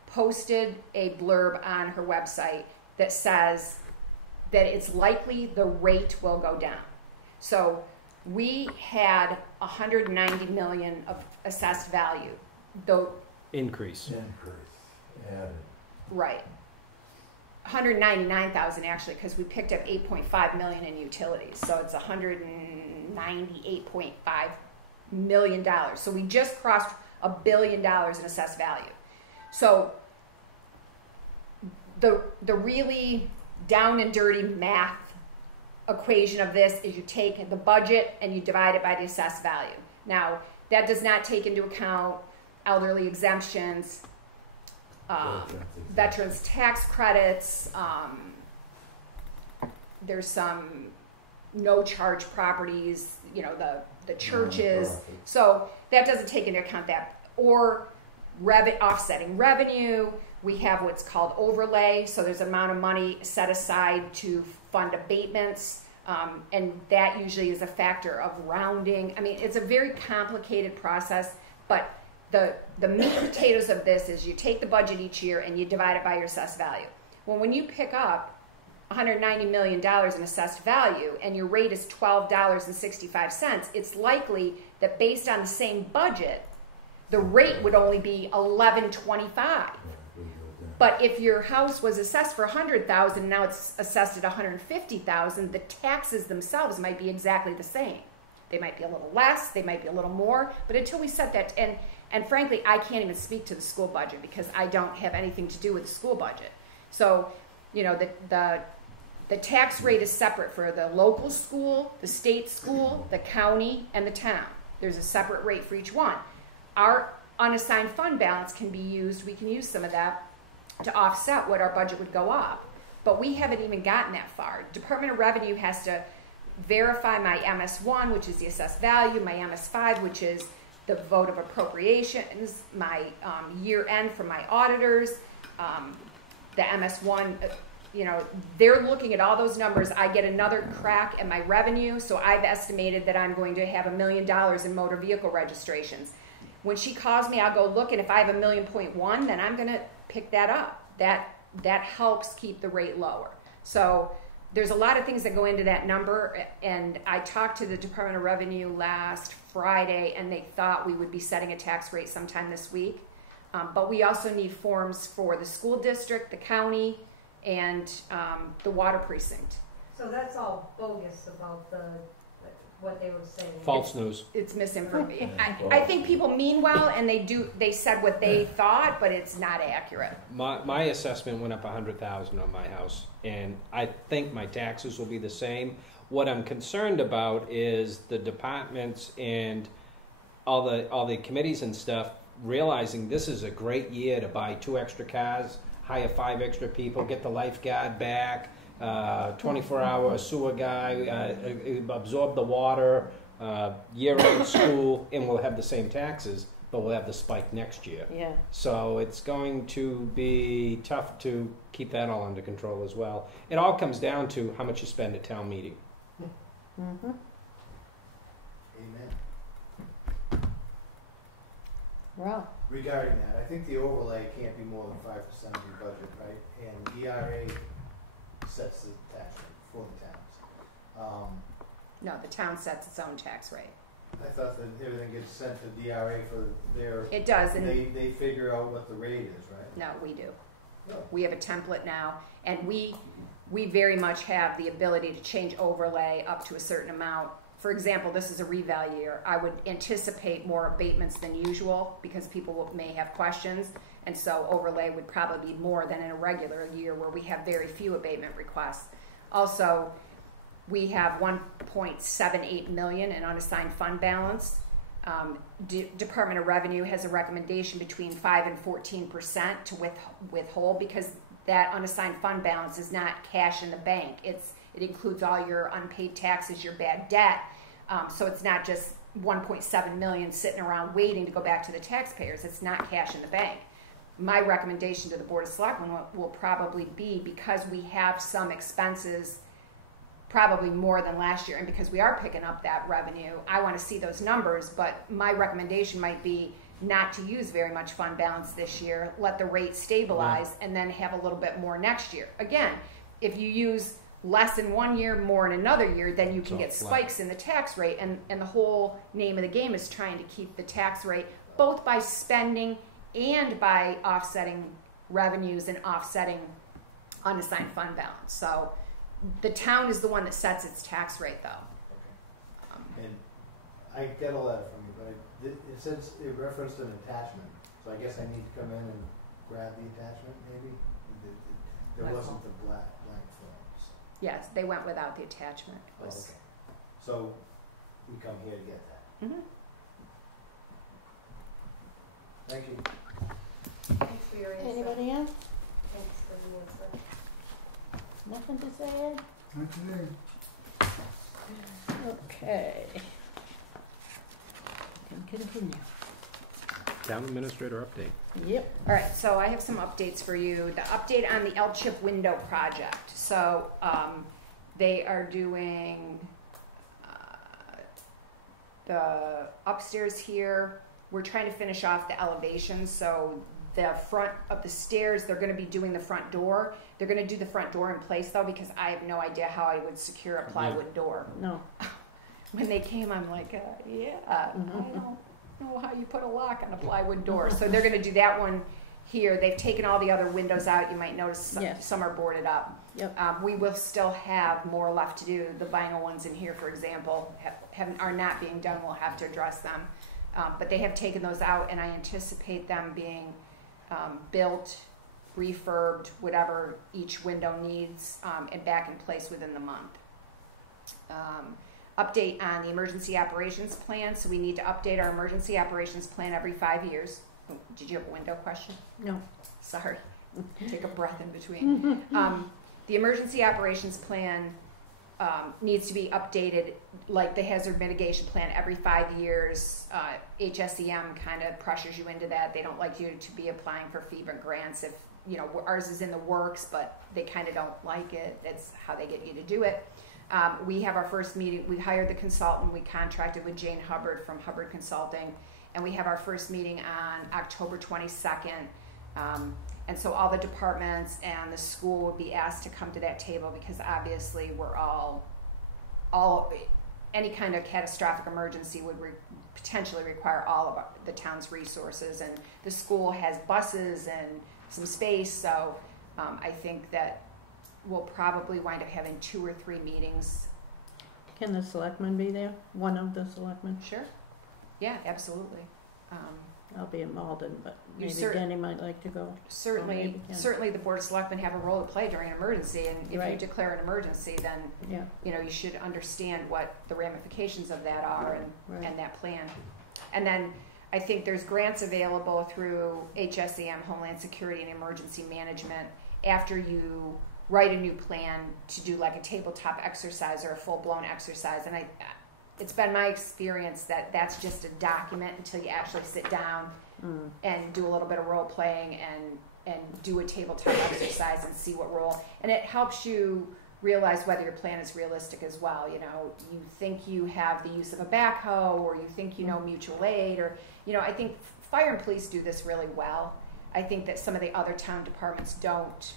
posted a blurb on her website that says that it's likely the rate will go down. So we had 190 million of assessed value. Increase. Added. Right. 199,000 actually, because we picked up 8.5 million in utilities. So it's $198.5 million. So we just crossed $1 billion in assessed value. So the really down and dirty math equation of this is you take the budget and you divide it by the assessed value. Now, that does not take into account elderly exemptions, veterans tax credits. There's some no charge properties, you know, the churches. So that doesn't take into account that. Or offsetting revenue. We have what's called overlay. So there's an amount of money set aside to fund abatements. And that usually is a factor of rounding. I mean, it's a very complicated process, but the meat and potatoes of this is you take the budget each year and you divide it by your assessed value. Well, when you pick up $190 million in assessed value and your rate is $12.65, it's likely that based on the same budget, the rate would only be $11.25. But if your house was assessed for $100,000, now it's assessed at $150,000, the taxes themselves might be exactly the same. They might be a little less, they might be a little more, but until we set that, and frankly, I can't even speak to the school budget because I don't have anything to do with the school budget. So, you know, the tax rate is separate for the local school, the state school, the county, and the town. There's a separate rate for each one. Our unassigned fund balance can be used, we can use some of that to offset what our budget would go up. But we haven't even gotten that far. Department of Revenue has to verify my MS1, which is the assessed value, my MS5, which is the vote of appropriations, my year end for my auditors, the MS1, you know, they're looking at all those numbers. I get another crack at my revenue, so I've estimated that I'm going to have $1 million in motor vehicle registrations. When she calls me, I'll go look, and if I have $1.1 million, then I'm going to pick that up. That helps keep the rate lower. So there's a lot of things that go into that number, and I talked to the Department of Revenue last Friday, and they thought we would be setting a tax rate sometime this week. But we also need forms for the school district, the county, and the water precinct. So that's all bogus about what they were saying. False news. It's misinformation. I think people mean well, and they said what they thought, but it's not accurate. My assessment went up $100,000 on my house, and I think my taxes will be the same. What I'm concerned about is the departments and all the committees and stuff realizing this is a great year to buy 2 extra cars, hire 5 extra people, get the lifeguard back, 24-hour sewer guy, absorb the water, year-round school, and we'll have the same taxes, but we'll have the spike next year. Yeah. So it's going to be tough to keep that all under control as well. It all comes down to how much you spend at town meeting. Mm-hmm. Amen. Well, Regarding that, I think the overlay can't be more than 5% of your budget, right? And DRA sets the tax rate for the towns. No, the town sets its own tax rate. I thought that everything gets sent to DRA for their. It does, and they figure out what the rate is, right? no, we do. No. We have a template now, and we very much have the ability to change overlay up to a certain amount. For example, this is a reval year. I would anticipate more abatements than usual because people may have questions, and so overlay would probably be more than in a regular year where we have very few abatement requests. Also, we have $1.78 million in unassigned fund balance. Department of Revenue has a recommendation between 5 and 14% to withhold because that unassigned fund balance is not cash in the bank. It includes all your unpaid taxes, your bad debt. So it's not just $1.7 million sitting around waiting to go back to the taxpayers. It's not cash in the bank. My recommendation to the Board of Selectmen will probably be, because we have some expenses probably more than last year, and because we are picking up that revenue, I want to see those numbers, but my recommendation might be not to use very much fund balance this year, let the rate stabilize, and then have a little bit more next year. Again, if you use less in one year, more in another year, then you can get spikes in the tax rate, and the whole name of the game is trying to keep the tax rate both by spending and by offsetting revenues and offsetting unassigned fund balance. So the town is the one that sets its tax rate, though. Okay. And I get a letter from you, but it says it referenced an attachment, so I guess I need to come in and grab the attachment, maybe? There wasn't the blank forms. Yes, they went without the attachment. Oh, okay. So we come here to get that. Mm-hmm. Thank you. Thanks for your experience. Anybody else? Thanks for the answer. Nothing to say, Ed? Not today. Okay. Can continue. Town administrator update. Yep. All right, so I have some updates for you. The update on the L-chip window project. So they are doing the upstairs here. We're trying to finish off the elevations. So the front of the stairs, they're going to be doing the front door. They're going to do the front door in place though, because I have no idea how I would secure a plywood door. No. When they came, I'm like, yeah, I don't know how you put a lock on a plywood door. So they're going to do that one here. They've taken all the other windows out. You might notice some are boarded up. Yep. We will still have more left to do. The vinyl ones in here, for example, are not being done. We'll have to address them. But they have taken those out, and I anticipate them being built, refurbed, whatever each window needs, and back in place within the month. Update on the emergency operations plan. So we need to update our emergency operations plan every 5 years. Oh, did you have a window question? No. Sorry. Take a breath in between. The emergency operations plan needs to be updated like the hazard mitigation plan every 5 years. HSEM kind of pressures you into that. They don't like you to be applying for FEMA grants if, you know, ours is in the works, but they kind of don't like it. That's how they get you to do it. We have our first meeting. We hired the consultant. We contracted with Jane Hubbard from Hubbard Consulting, and we have our first meeting on October 22nd. And so all the departments and the school would be asked to come to that table because obviously we're all any kind of catastrophic emergency would potentially require all of the town's resources, and the school has buses and some space, so I think that we'll probably wind up having 2 or 3 meetings. Can the selectmen be there? One of the selectmen? Sure. Yeah, absolutely. I'll be in Malden, but You maybe Denny might like to go. Certainly, certainly the Board of Selectmen have a role to play during an emergency, and if you Right. declare an emergency, then Yeah. you know you should understand what the ramifications of that are and Right. that plan. And then I think there's grants available through HSEM, Homeland Security and Emergency Management, after you write a new plan to do like a tabletop exercise or a full-blown exercise. And it's been my experience that that's just a document until you actually sit down and do a little bit of role playing and do a tabletop exercise and see what role. And it helps you realize whether your plan is realistic as well. You know, you think you have the use of a backhoe, or you think you know mutual aid, or, you know, I think fire and police do this really well. I think that some of the other town departments don't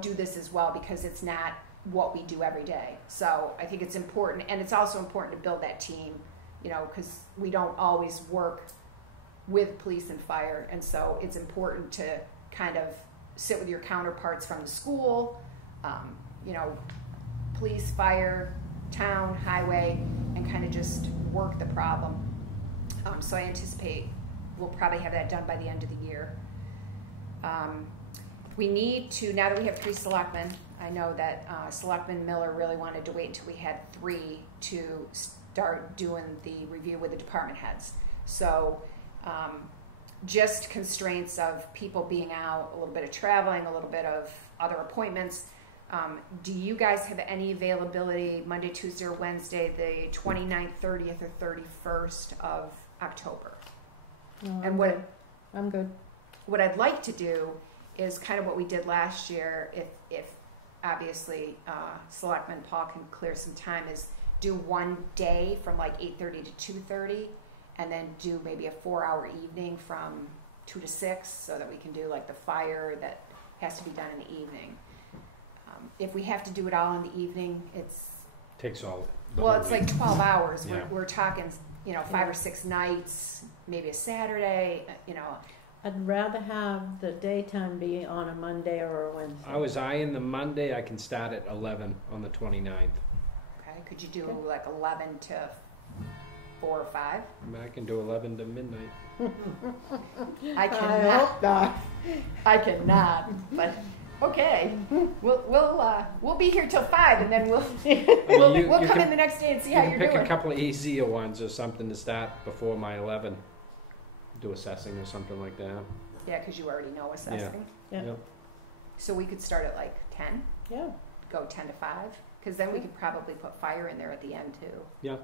do this as well because it's not what we do every day. So I think it's important, and it's also important to build that team, you know, because we don't always work with police and fire, and so it's important to kind of sit with your counterparts from the school, you know, police, fire, town, highway, and kind of just work the problem. So I anticipate we'll probably have that done by the end of the year. We need to, now that we have 3 selectmen, I know that Selectman Miller really wanted to wait until we had 3 to start doing the review with the department heads. So just constraints of people being out, a little bit of traveling, a little bit of other appointments. Do you guys have any availability Monday, Tuesday, or Wednesday, the 29th, 30th, or 31st of October? No, And what I'm good. What I'd like to do is kind of what we did last year, if obviously Selectman Paul can clear some time, is do one day from like 8:30 to 2:30, and then do maybe a 4-hour evening from 2 to 6, so that we can do like the fire that has to be done in the evening. If we have to do it all in the evening, Takes all. it's like 12 hours. Yeah. We're talking, you know, 5 or 6 nights, maybe a Saturday, you know. I'd rather have the daytime be on a Monday or a Wednesday. I was eyeing the Monday. I can start at 11 on the 29th. Okay, could you do like 11 to 4 or 5? I can do 11 to midnight. I cannot. I cannot. But okay, we'll be here till 5, and then we'll come in the next day and see how you're pick doing. a couple of easier ones or something to start before my 11. Do assessing or something like that. Yeah, because you already know assessing. Yeah. Yep. So we could start at like 10, Yeah. go 10 to 5, because then we could probably put fire in there at the end too. Yeah,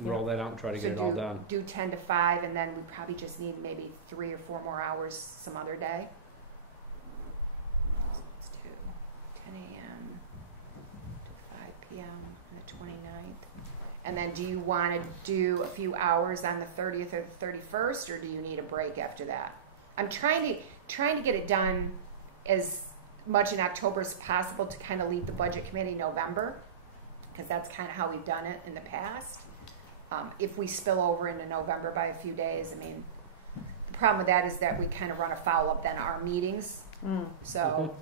roll that out and try to So get it all done. Do 10 to 5, and then we probably just need maybe 3 or 4 more hours some other day. So let's do 10 a.m. to 5 p.m. on the 29th. And then do you want to do a few hours on the 30th or the 31st, or do you need a break after that? I'm trying to get it done as much in October as possible to kind of leave the budget committee November, because that's kind of how we've done it in the past. If we spill over into November by a few days, I mean, the problem with that is that we kind of run afoul of then our meetings. So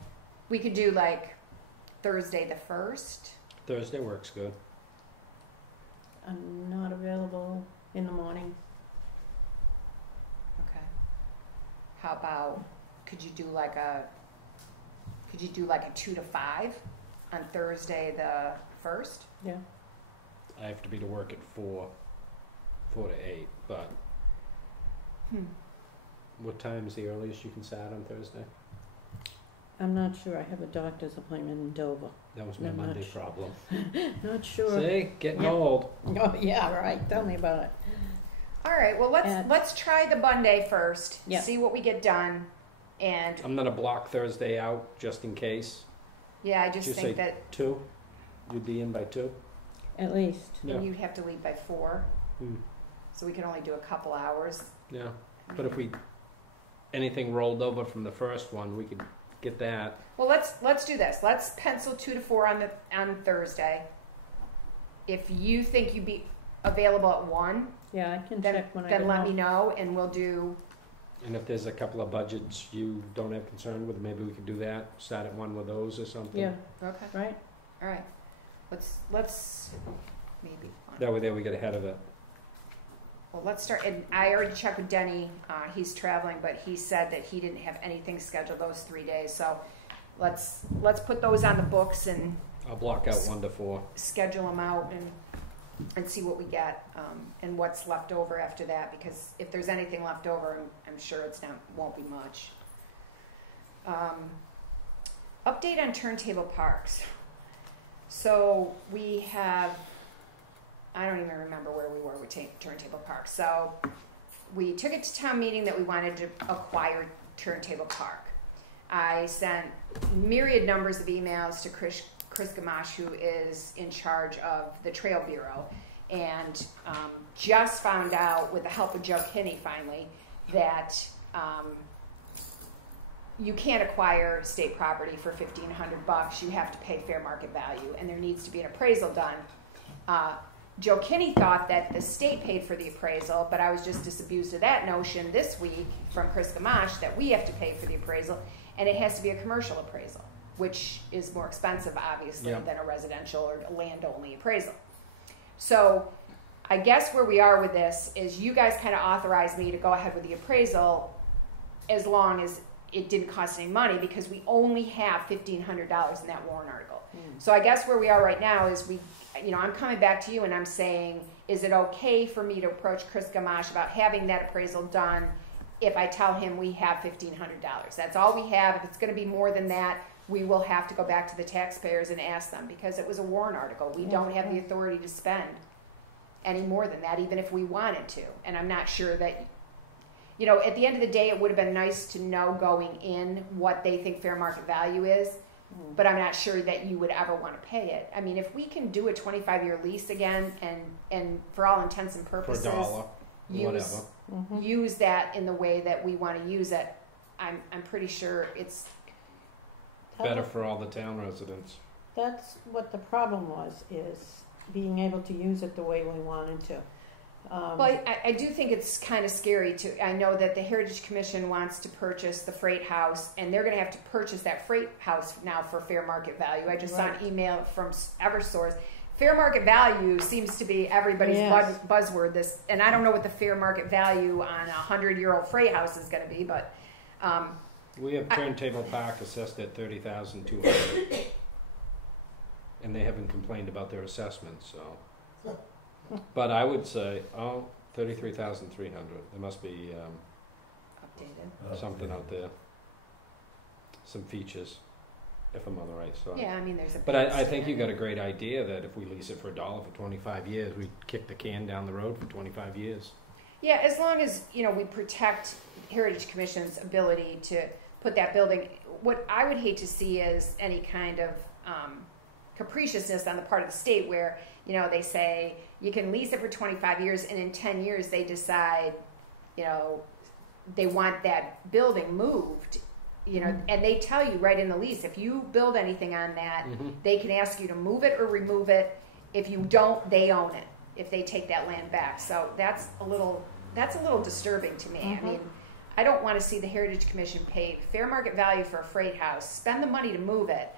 we could do like Thursday the 1st. Thursday works good. I'm not available in the morning. Okay. How about, could you do like a 2 to 5 on Thursday the 1st? Yeah. I have to be to work at 4 to 8, but what time is the earliest you can start on Thursday? I'm not sure. I have a doctor's appointment in Dover. That was my I'm not Monday sure. problem. Not sure. See, getting Yeah. old. Oh, yeah, right. Tell me about it. All right, well, let's try the Monday first, Yeah. see what we get done, and I'm gonna block Thursday out just in case. yeah, I just Did you think say that 2? You'd be in by 2? At least. Yeah. you'd have to leave by 4, so we can only do a couple hours. Yeah. But if anything rolled over from the first one, we could get that. Well, let's do this. Let's pencil 2 to 4 on Thursday. If you think you'd be available at 1, Yeah, I can then check when I get let home. me know, and we'll do. And if there's a couple of budgets you don't have concern with, maybe we could do that. Start at one with those or something. Yeah, Okay. right? All right. Let's maybe. That way there we get ahead of it. Well, let's start. And I already checked with Denny. He's traveling, but he said that he didn't have anything scheduled those 3 days. So let's put those on the books and I'll block out 1 to 4. schedule them out and see what we get and what's left over after that. Because if there's anything left over, I'm sure won't be much. Update on turntable parks. So we have. I don't even remember where we were with Turntable Park. So we took it to town meeting that we wanted to acquire Turntable Park. I sent myriad numbers of emails to Chris Gamache, who is in charge of the Trail Bureau, and just found out, with the help of Joe Kinney finally, that you can't acquire state property for $1,500. You have to pay fair market value, and there needs to be an appraisal done. Joe Kinney thought that the state paid for the appraisal, but I was just disabused of that notion this week from Chris Gamache that we have to pay for the appraisal, and it has to be a commercial appraisal, which is more expensive, obviously, than a residential or land-only appraisal. So I guess where we are with this is you guys kind of authorized me to go ahead with the appraisal as long as it didn't cost any money, because we only have $1,500 in that warrant article. So I guess where we are right now is I'm coming back to you and I'm saying, is it okay for me to approach Chris Gamache about having that appraisal done if I tell him we have $1,500? That's all we have. If it's going to be more than that, we will have to go back to the taxpayers and ask them, because it was a warrant article. We don't have the authority to spend any more than that, even if we wanted to. And I'm not sure that, at the end of the day, it would have been nice to know going in what they think fair market value is. But I'm not sure that you would ever want to pay it. I mean, if we can do a 25-year lease again and for all intents and purposes, $1, whatever. Use that in the way that we want to use it, I'm pretty sure it's Better for all the town residents. That's what the problem was, is being able to use it the way we wanted to. Well, I do think it's kind of scary I know that the Heritage Commission wants to purchase the Freight House, and they're going to have to purchase that Freight House now for fair market value. I just saw an email from Eversource. Fair market value seems to be everybody's buzzword. And I don't know what the fair market value on a 100-year-old Freight House is going to be, but we have Turntable Park assessed at $30,200, and they haven't complained about their assessment. So. But I would say, $33,300. There must be updated. something out there. Some features, if I'm on the right side. Yeah, I mean, there's a. But I think you got a great idea that if we lease it for $1 for 25 years, we kick the can down the road for 25 years. Yeah, as long as, you know, we protect Heritage Commission's ability to put that building. What I would hate to see is any kind of capriciousness on the part of the state where, you know, they say you can lease it for 25 years and in 10 years they decide, you know, they want that building moved, you know, and they tell you right in the lease, if you build anything on that, they can ask you to move it or remove it. If you don't, they own it if they take that land back. So that's a little disturbing to me. I mean, I don't want to see the Heritage Commission pay fair market value for a freight house, spend the money to move it,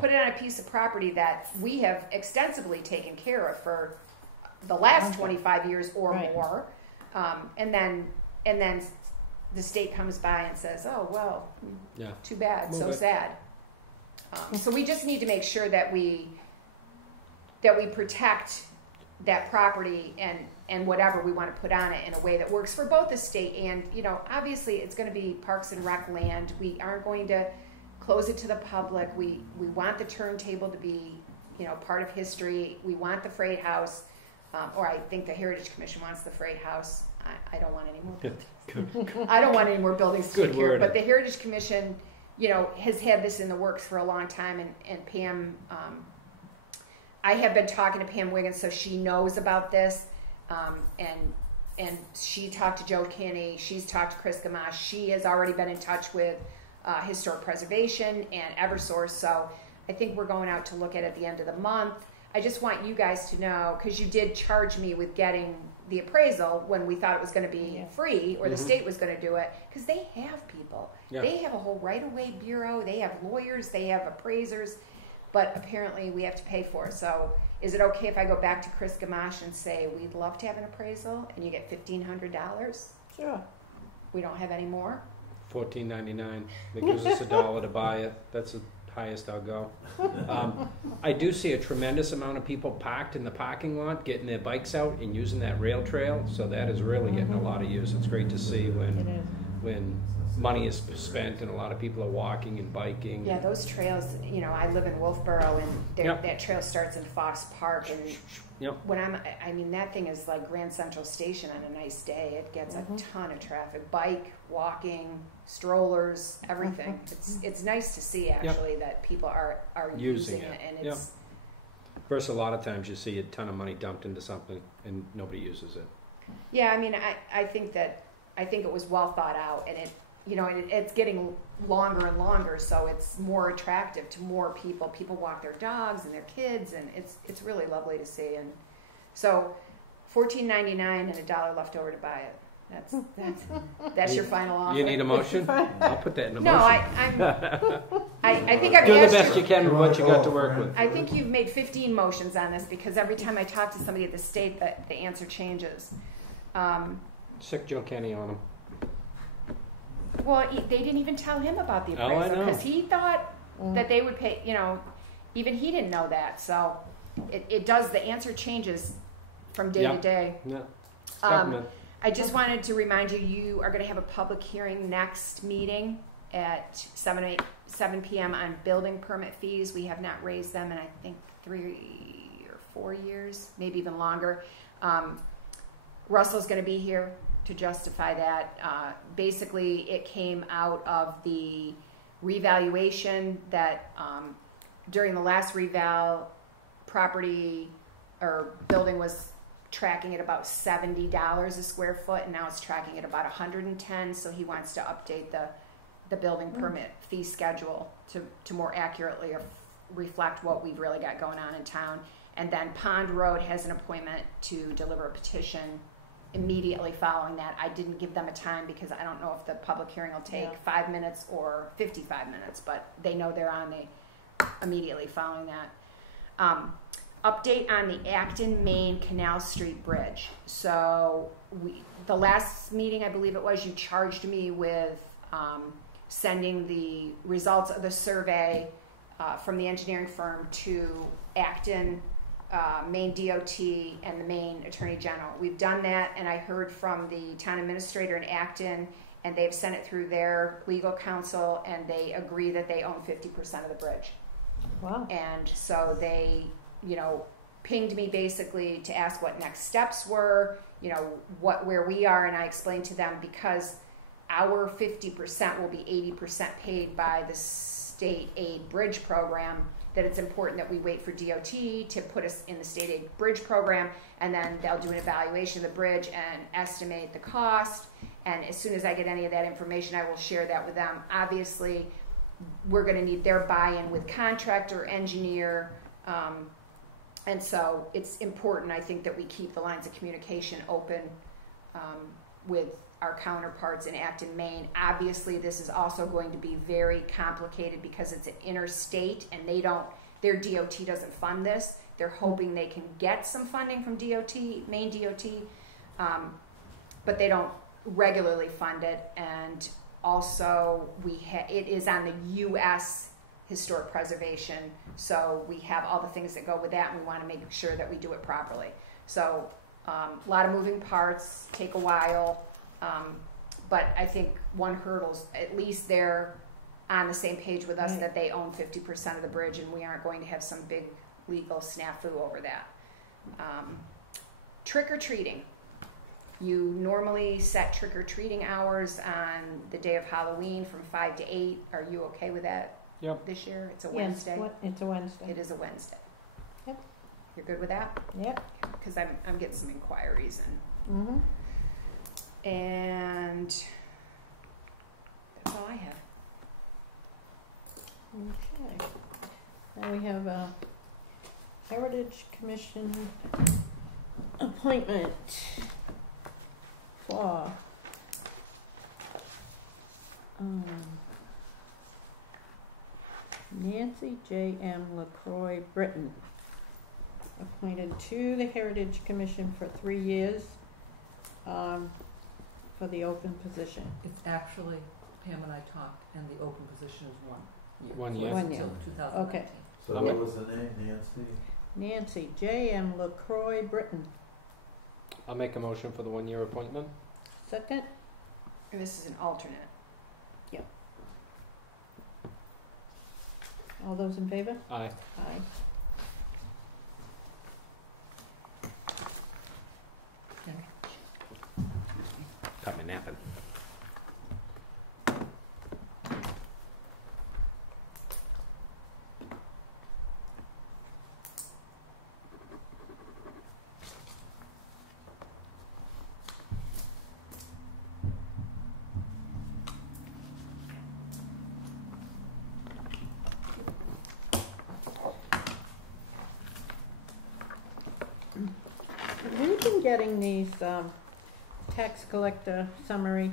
put it on a piece of property that we have extensively taken care of for the last 25 years or more, and then the state comes by and says, "Oh well, too bad, Move so it. sad." So we just need to make sure that we protect that property and whatever we want to put on it in a way that works for both the state and, you know, obviously it's going to be Parks and Rec land. We aren't going to close it to the public. We want the turntable to be, you know, part of history. We want the freight house, or I think the Heritage Commission wants the freight house. I don't want any more buildings. I don't want any more buildings to Good take care of. wording. But the Heritage Commission, you know, has had this in the works for a long time, and Pam, I have been talking to Pam Wiggins, so she knows about this, and she talked to Joe Kinney, she's talked to Chris Comeau, she has already been in touch with Historic Preservation and Eversource, so I think we're going out to look at it at the end of the month. I just want you guys to know, because you did charge me with getting the appraisal when we thought it was going to be free, or the state was going to do it, because they have people. Yeah. They have a whole right-of-way bureau, they have lawyers, they have appraisers, but apparently we have to pay for it. So is it okay if I go back to Chris Gamache and say, we'd love to have an appraisal, and you get $1,500? Sure. We don't have any more? $14.99. That gives us $1 to buy it. That's the highest I'll go. I do see a tremendous amount of people parked in the parking lot, getting their bikes out and using that rail trail. So that is really getting a lot of use. It's great to see when money is spent and a lot of people are walking and biking. Yeah, those trails, you know, I live in Wolfboro, and that trail starts in Fox Park, and when I mean, that thing is like Grand Central Station on a nice day. It gets a ton of traffic, bike, walking, strollers, everything. It's nice to see, actually, that people are using it, and it's... Versus a lot of times you see a ton of money dumped into something and nobody uses it. Yeah, I mean, I think it was well thought out, and it, you know, it's getting longer and longer, so it's more attractive to more people. People walk their dogs and their kids, and it's really lovely to see. And so, $14.99 and $1 left over to buy it. That's your final offer. You need a motion? I'll put that in a No, motion. I think I've Do the asked best you can with what you got to work with. I think you've made 15 motions on this, because every time I talk to somebody at the state, the answer changes. Sick Joe Kenny on him. Well, they didn't even tell him about the appraisal, because he thought that they would pay, you know, even he didn't know that. So it does, the answer changes from day to day. Yeah. I just wanted to remind you, you are going to have a public hearing next meeting at 7 p.m. on building permit fees. We have not raised them in, I think, 3 or 4 years, maybe even longer. Russell's going to be here to justify that. Basically, it came out of the revaluation that during the last reval, property or building was tracking at about $70 a square foot, and now it's tracking at about $110. So he wants to update the building permit fee schedule to more accurately reflect what we've really got going on in town. And then Pond Road has an appointment to deliver a petition immediately following that. I didn't give them a time because I don't know if the public hearing will take 5 minutes or 55 minutes, but they know they're on immediately following that. Update on the Acton, Maine Canal Street Bridge. So the last meeting, I believe it was, you charged me with sending the results of the survey from the engineering firm to Acton, Maine DOT, and the Maine Attorney General. We've done that, and I heard from the town administrator in Acton and they've sent it through their legal counsel, and they agree that they own 50% of the bridge. Wow. And so they, pinged me basically to ask what next steps were, where we are, and I explained to them, because our 50% will be 80% paid by the state aid bridge program, that it's important that we wait for DOT to put us in the state aid bridge program, and then they'll do an evaluation of the bridge and estimate the cost. And as soon as I get any of that information, I will share that with them. Obviously, we're going to need their buy-in with contractor, engineer, and so it's important, I think, that we keep the lines of communication open with our counterparts in Acton, Maine. Obviously, this is also going to be very complicated because it's an interstate, and their DOT doesn't fund this. They're hoping they can get some funding from DOT, Maine DOT, but they don't regularly fund it. And also, it is on the U.S. Historic Preservation, so we have all the things that go with that, and we want to make sure that we do it properly. So a lot of moving parts, take a while. But I think one hurdle's at least they're on the same page with us, right, that they own 50% of the bridge, and we aren't going to have some big legal snafu over that. Trick-or-treating. You normally set trick-or-treating hours on the day of Halloween from 5 to 8. Are you okay with that? Yep. This year? It's a Yes, Wednesday? it's a Wednesday. It is a Wednesday. Yep. You're good with that? Yep. Because I'm getting some inquiries Mm-hmm. and that's all I have. Okay. Now we have a Heritage Commission appointment for Nancy J.M. LaCroix Britton, appointed to the Heritage Commission for 3 years for the open position. It's actually, Pam and I talked, and the open position is 1 year. 1 year. 1 year. Until 2019. Okay. So what was the name, Nancy? Nancy J.M. LaCroix Britton. I'll make a motion for the 1 year appointment. Second? And this is an alternate. All those in favor? Aye. Aye. Got me napping. We've been getting these tax collector summary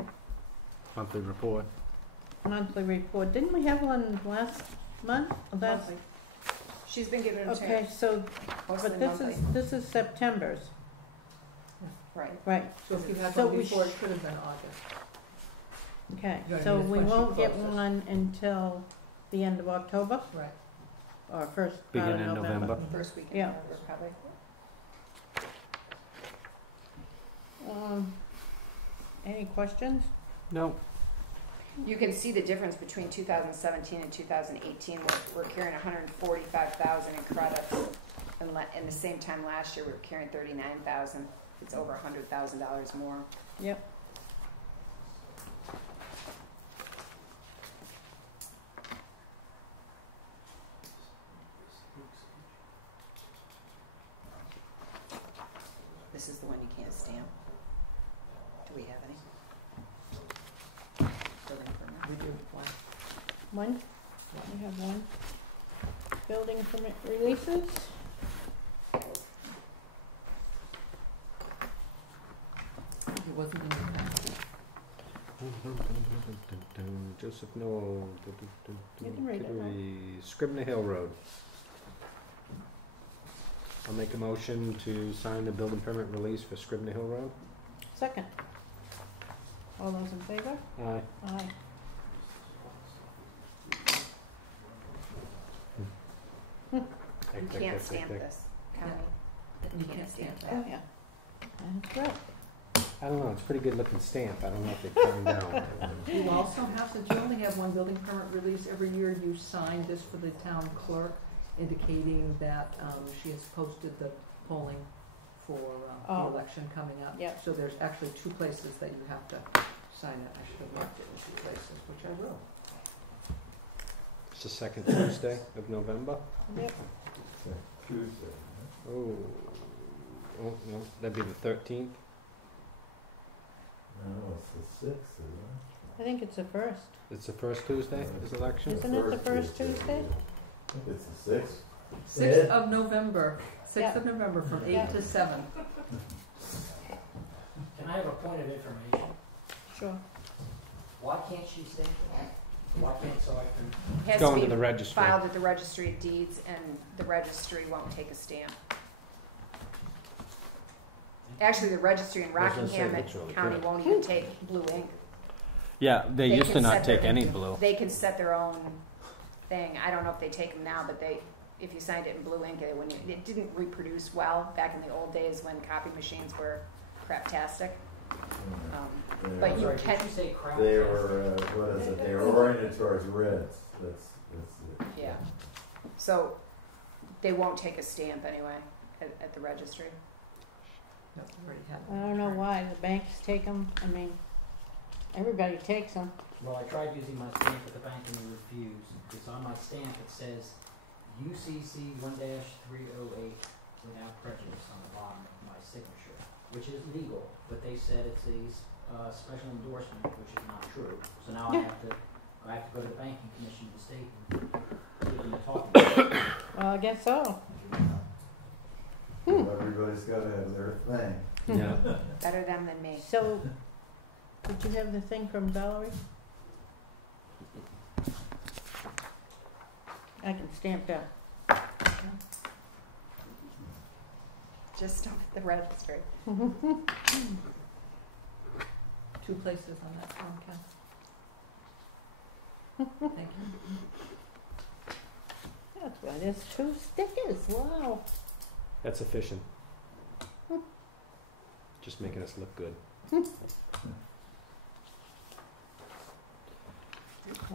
Monthly report. monthly report. Didn't we have one last month? Monthly. She's been giving them to Okay, so, mostly but this monthly. this is September's, Right. right? So if you had So one we before, it could have been August. Okay, You know what I so mean? It's we when she won't get closes. one until the end of October Right. or first part Beginning of of November. November. First week in Yeah. November, probably. Any questions? No. You can see the difference between 2017 and 2018. We're carrying 145,000 in credits, and in the same time last year we were carrying 39,000. It's over $100,000 more. Yep. This is the one you can't stamp. Do we have any? Building permit? We do one. One? We have one. Building permit releases? It wasn't in the packet. Joseph Noel. You can read it, right? Scribner Hill Road. I'll make a motion to sign the building permit release for Scribner Hill Road. Second. All those in favor? Aye. Aye. You can't stamp this, Connie. You can't stamp Oh, that. yeah. That's right. I don't know, it's a pretty good looking stamp. I don't know if they turned down. You also have, since you only have one building permit release every year, you sign this for the town clerk, indicating that she has posted the polling for the election coming up. Yep. So there's actually 2 places that you have to sign it. I should have marked it in 2 places, which I will. It's the second Tuesday of November. Yep. Tuesday. Oh, no, that'd be the 13th. No, it's the 6th, isn't it? I think it's the first. It's the first Tuesday, is election? Isn't it the first Tuesday? I think it's the 6th. 6th of November. 6th Yeah. of November from 8 Yeah. to 7. Can I have a point of information? Sure. Why can't she stamp it? Why can't so I can? It has Going to to be the registry. filed at the registry of deeds, and the registry won't take a stamp. Actually, the registry in I was gonna say, Rockingham it looks really County good. won't even take blue ink. Yeah, they used to can not set take their- any blue. They can set their own thing. I don't know if they take them now, but if you signed it in blue ink, it didn't reproduce well back in the old days when copy machines were craptastic. But you Sorry, can, did you say crap? They were, what is it, they were oriented towards reds, that's it. yeah. So they won't take a stamp anyway at the registry. No, already had it. I don't know why the banks take them. I mean, everybody takes them. Well, I tried using my stamp at the bank and they refused. Because on my stamp it says UCC 1-308 without prejudice on the bottom of my signature, which is legal, but they said it's a special endorsement, which is not true. So now I have to go to the banking commission in the state and give them a talking to. Well, I guess so. Everybody's gotta have their thing. Yeah. Better them than me. So, did you have the thing from Valerie? I can stamp that. Just stop at the registry. 2 places on that form, Ken. Thank you. That's why there's 2 stickers. Wow. That's efficient. Just making us look good.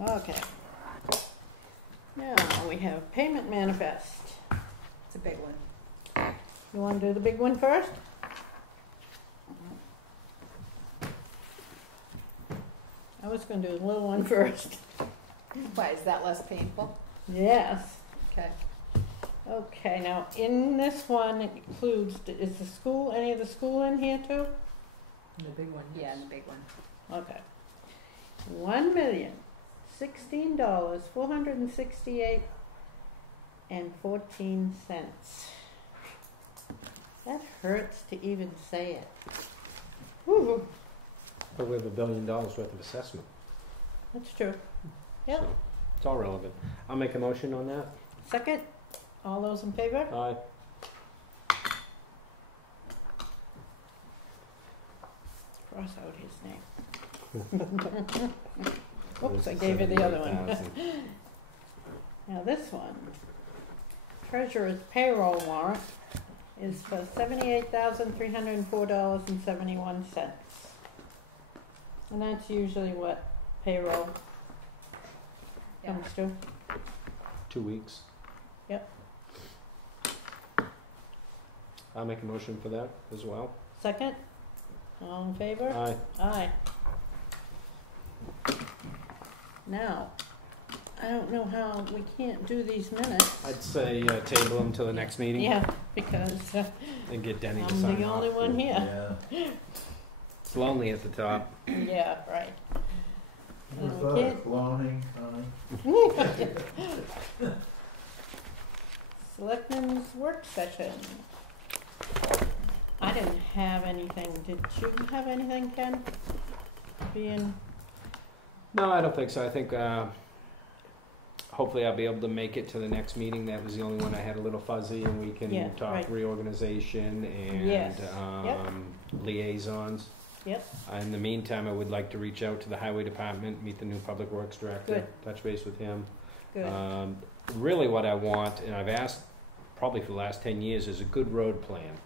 Okay. Now we have payment manifest. It's a big one. You want to do the big one first? I was going to do the little one first. Why, is that less painful? Yes. Okay. Okay, now in this one it includes, is the school, any of the school in here too? And the big one, Yeah, yes. and the big one. Okay. $1,016,468.14. That hurts to even say it. Woo-hoo. But we have $1 billion worth of assessment. That's true. Yep. So it's all relevant. I'll make a motion on that. Second, all those in favor? Aye. Cross out his name. Oops, I gave you the other one. 38,000. Now this one, treasurer's payroll warrant is for $78,304.71. And that's usually what payroll Yeah. comes to. 2 weeks. Yep. I'll make a motion for that as well. Second, all in favor? Aye. Aye. Now, I don't know how we can't do these minutes. I'd say table them till the next meeting. Yeah, because And get Denny to I'm sign the off. only one here. Yeah. It's lonely at the top. Yeah, right. Never thought Okay. of cloning, Connie. Selectmen's work session. I didn't have anything. Did you have anything, Ken? Being, No, I don't think so. I think hopefully I'll be able to make it to the next meeting. That was the only one I had a little fuzzy, and we can Yeah, talk right. reorganization and Yes. liaisons. Yep. In the meantime, I would like to reach out to the highway department, meet the new public works director, Good. touch base with him. good. Really what I want, and I've asked probably for the last 10 years, is a good road plan.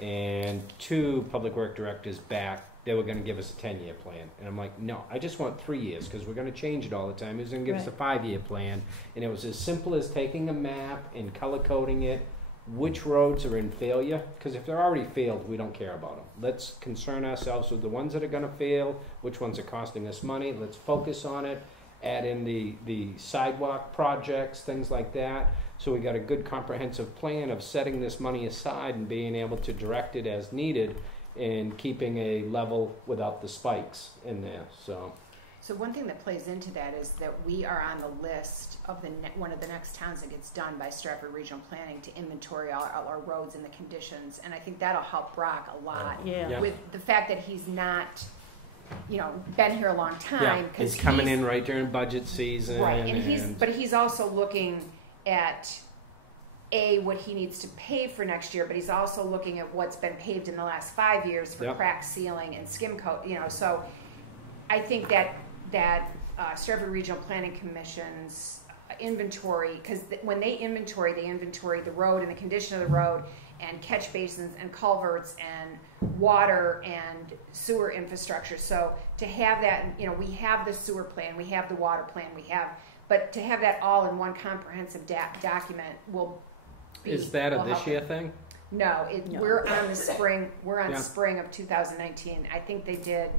And 2 public work directors back they were going to give us a 10-year plan. And I'm like, no, I just want 3 years because we're going to change it all the time. He was going to give us a 5-year plan. And it was as simple as taking a map and color coding it, which roads are in failure. Because if they're already failed, we don't care about them. Let's concern ourselves with the ones that are going to fail, which ones are costing us money. Let's focus on it. Add in the sidewalk projects, things like that. So we got a good comprehensive plan of setting this money aside and being able to direct it as needed and keeping a level without the spikes in there. So one thing that plays into that is that we are on the list of one of the next towns that gets done by Stratford Regional Planning to inventory all our roads and the conditions. And I think that'll help Brock a lot with the fact that he's not, been here a long time. Yeah, he's coming in right during budget season. Right, but he's also looking at what he needs to pay for next year, but he's also looking at what's been paved in the last 5 years for crack sealing and skim coat. So I think that Stratford Regional Planning Commission's inventory, because when they inventory the road and the condition of the road and catch basins and culverts and water and sewer infrastructure. So to have that, we have the sewer plan, we have the water plan, but to have that all in one comprehensive document will be. Is that a this year thing? No, we're on the spring. We're on spring of 2019. I think they did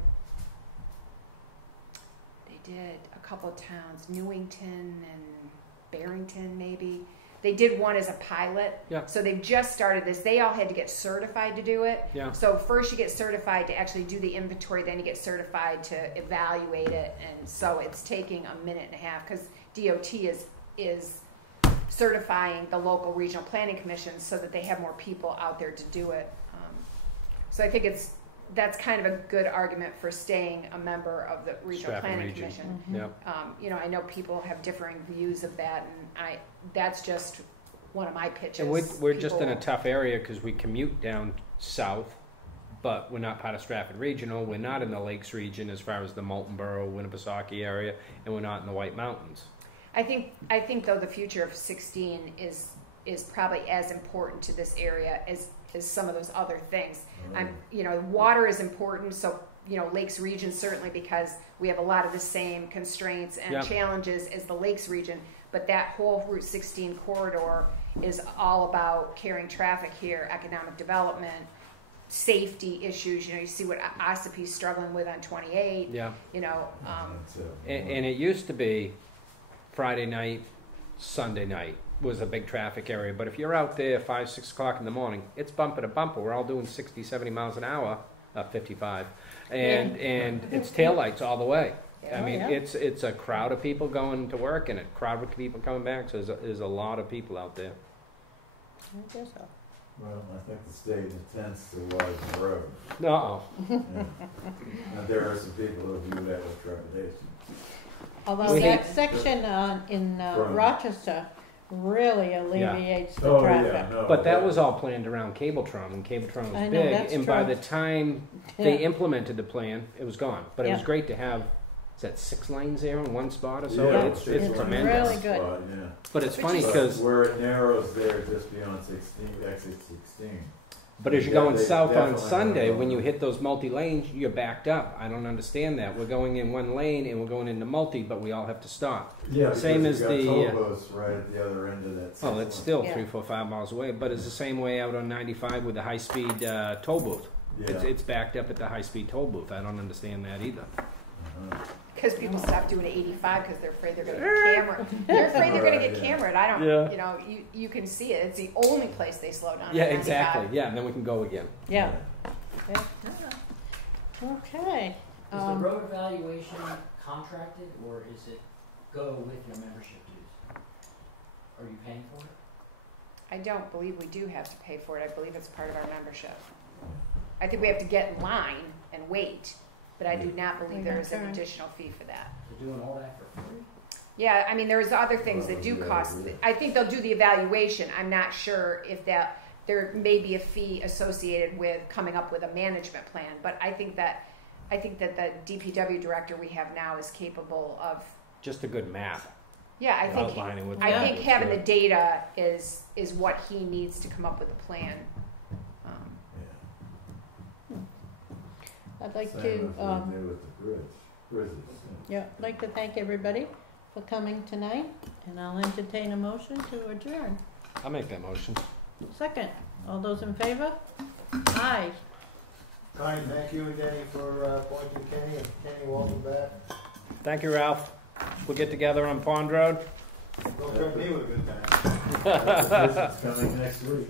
a couple of towns, Newington and Barrington, maybe. They did one as a pilot. Yeah. So they've just started this. They all had to get certified to do it. Yeah. So first you get certified to actually do the inventory, then you get certified to evaluate it. And so it's taking a minute and a half because DOT is certifying the local regional planning commissions so that they have more people out there to do it. So I think that's kind of a good argument for staying a member of the regional planning commission. Mm-hmm. Yep. I know people have differing views of that, and that's just one of my pitches. And we're just in a tough area because we commute down south, but we're not part of Stratford Regional. We're not in the Lakes region as far as the Moultonboro, Winnipesaukee area, and we're not in the White Mountains. I think though the future of 16 is probably as important to this area as some of those other things. Water is important, so Lakes region certainly because we have a lot of the same constraints and challenges as the Lakes region, but that whole Route 16 corridor is all about carrying traffic here, economic development, safety issues. You see what Ossipee's struggling with on 28. Yeah. And it used to be Friday night, Sunday night was a big traffic area, but if you're out there 5, 6 o'clock in the morning, it's bumper to bumper. We're all doing 60, 70 miles an hour, 55, and it's taillights all the way. I mean, it's a crowd of people going to work and a crowd of people coming back. So there's a lot of people out there. I guess so. Well, I think the state intends to widen the road. No. And there are some people who view that with trepidation. Although that section in Rochester really alleviates the traffic. Yeah, no, but that was all planned around Cabletron, and Cabletron was big. And true. By the time they implemented the plan, it was gone. But it was great to have, is that 6 lanes there in one spot or so? Yeah, it's tremendous. Really good. Spot, But it's funny because where it narrows there just beyond 16, exit 16. But as you're going south on Sunday, when you hit those multi-lanes, you're backed up. I don't understand that. We're going in one lane and we're going into multi, but we all have to stop. Yeah, same as the toll booths right at the other end of that. Oh, it's still 3, 4, 5 miles away, but it's the same way out on 95 with the high-speed toll booth. Yeah. It's backed up at the high-speed toll booth. I don't understand that either. Because people stop doing 85 because they're afraid they're going to get camera. They're afraid they're going to get cameraed. I don't, you can see it. It's the only place they slow down. Yeah, exactly. Yeah, and then we can go again. Yeah. Okay. Is the road evaluation contracted, or is it go with your membership dues? Are you paying for it? I don't believe we do have to pay for it. I believe it's part of our membership. I think we have to get in line and wait. But I do not believe there is an additional fee for that. They're doing all that for free? Yeah, I mean, there's other things that do cost. I think they'll do the evaluation. I'm not sure if there may be a fee associated with coming up with a management plan. But I think that the DPW director we have now is capable of just a good map. Yeah, I think having the data is what he needs to come up with a plan. I'd like Same to, as we do with the bridges. yeah, I'd like to thank everybody for coming tonight, and I'll entertain a motion to adjourn. I'll make that motion. Second, all those in favor? Aye. Connie, thank you again for appointing Kenny, and Kenny, welcome back. Thank you, Ralph. We'll get together on Pond Road. Don't threaten me with a good time. It's coming next week.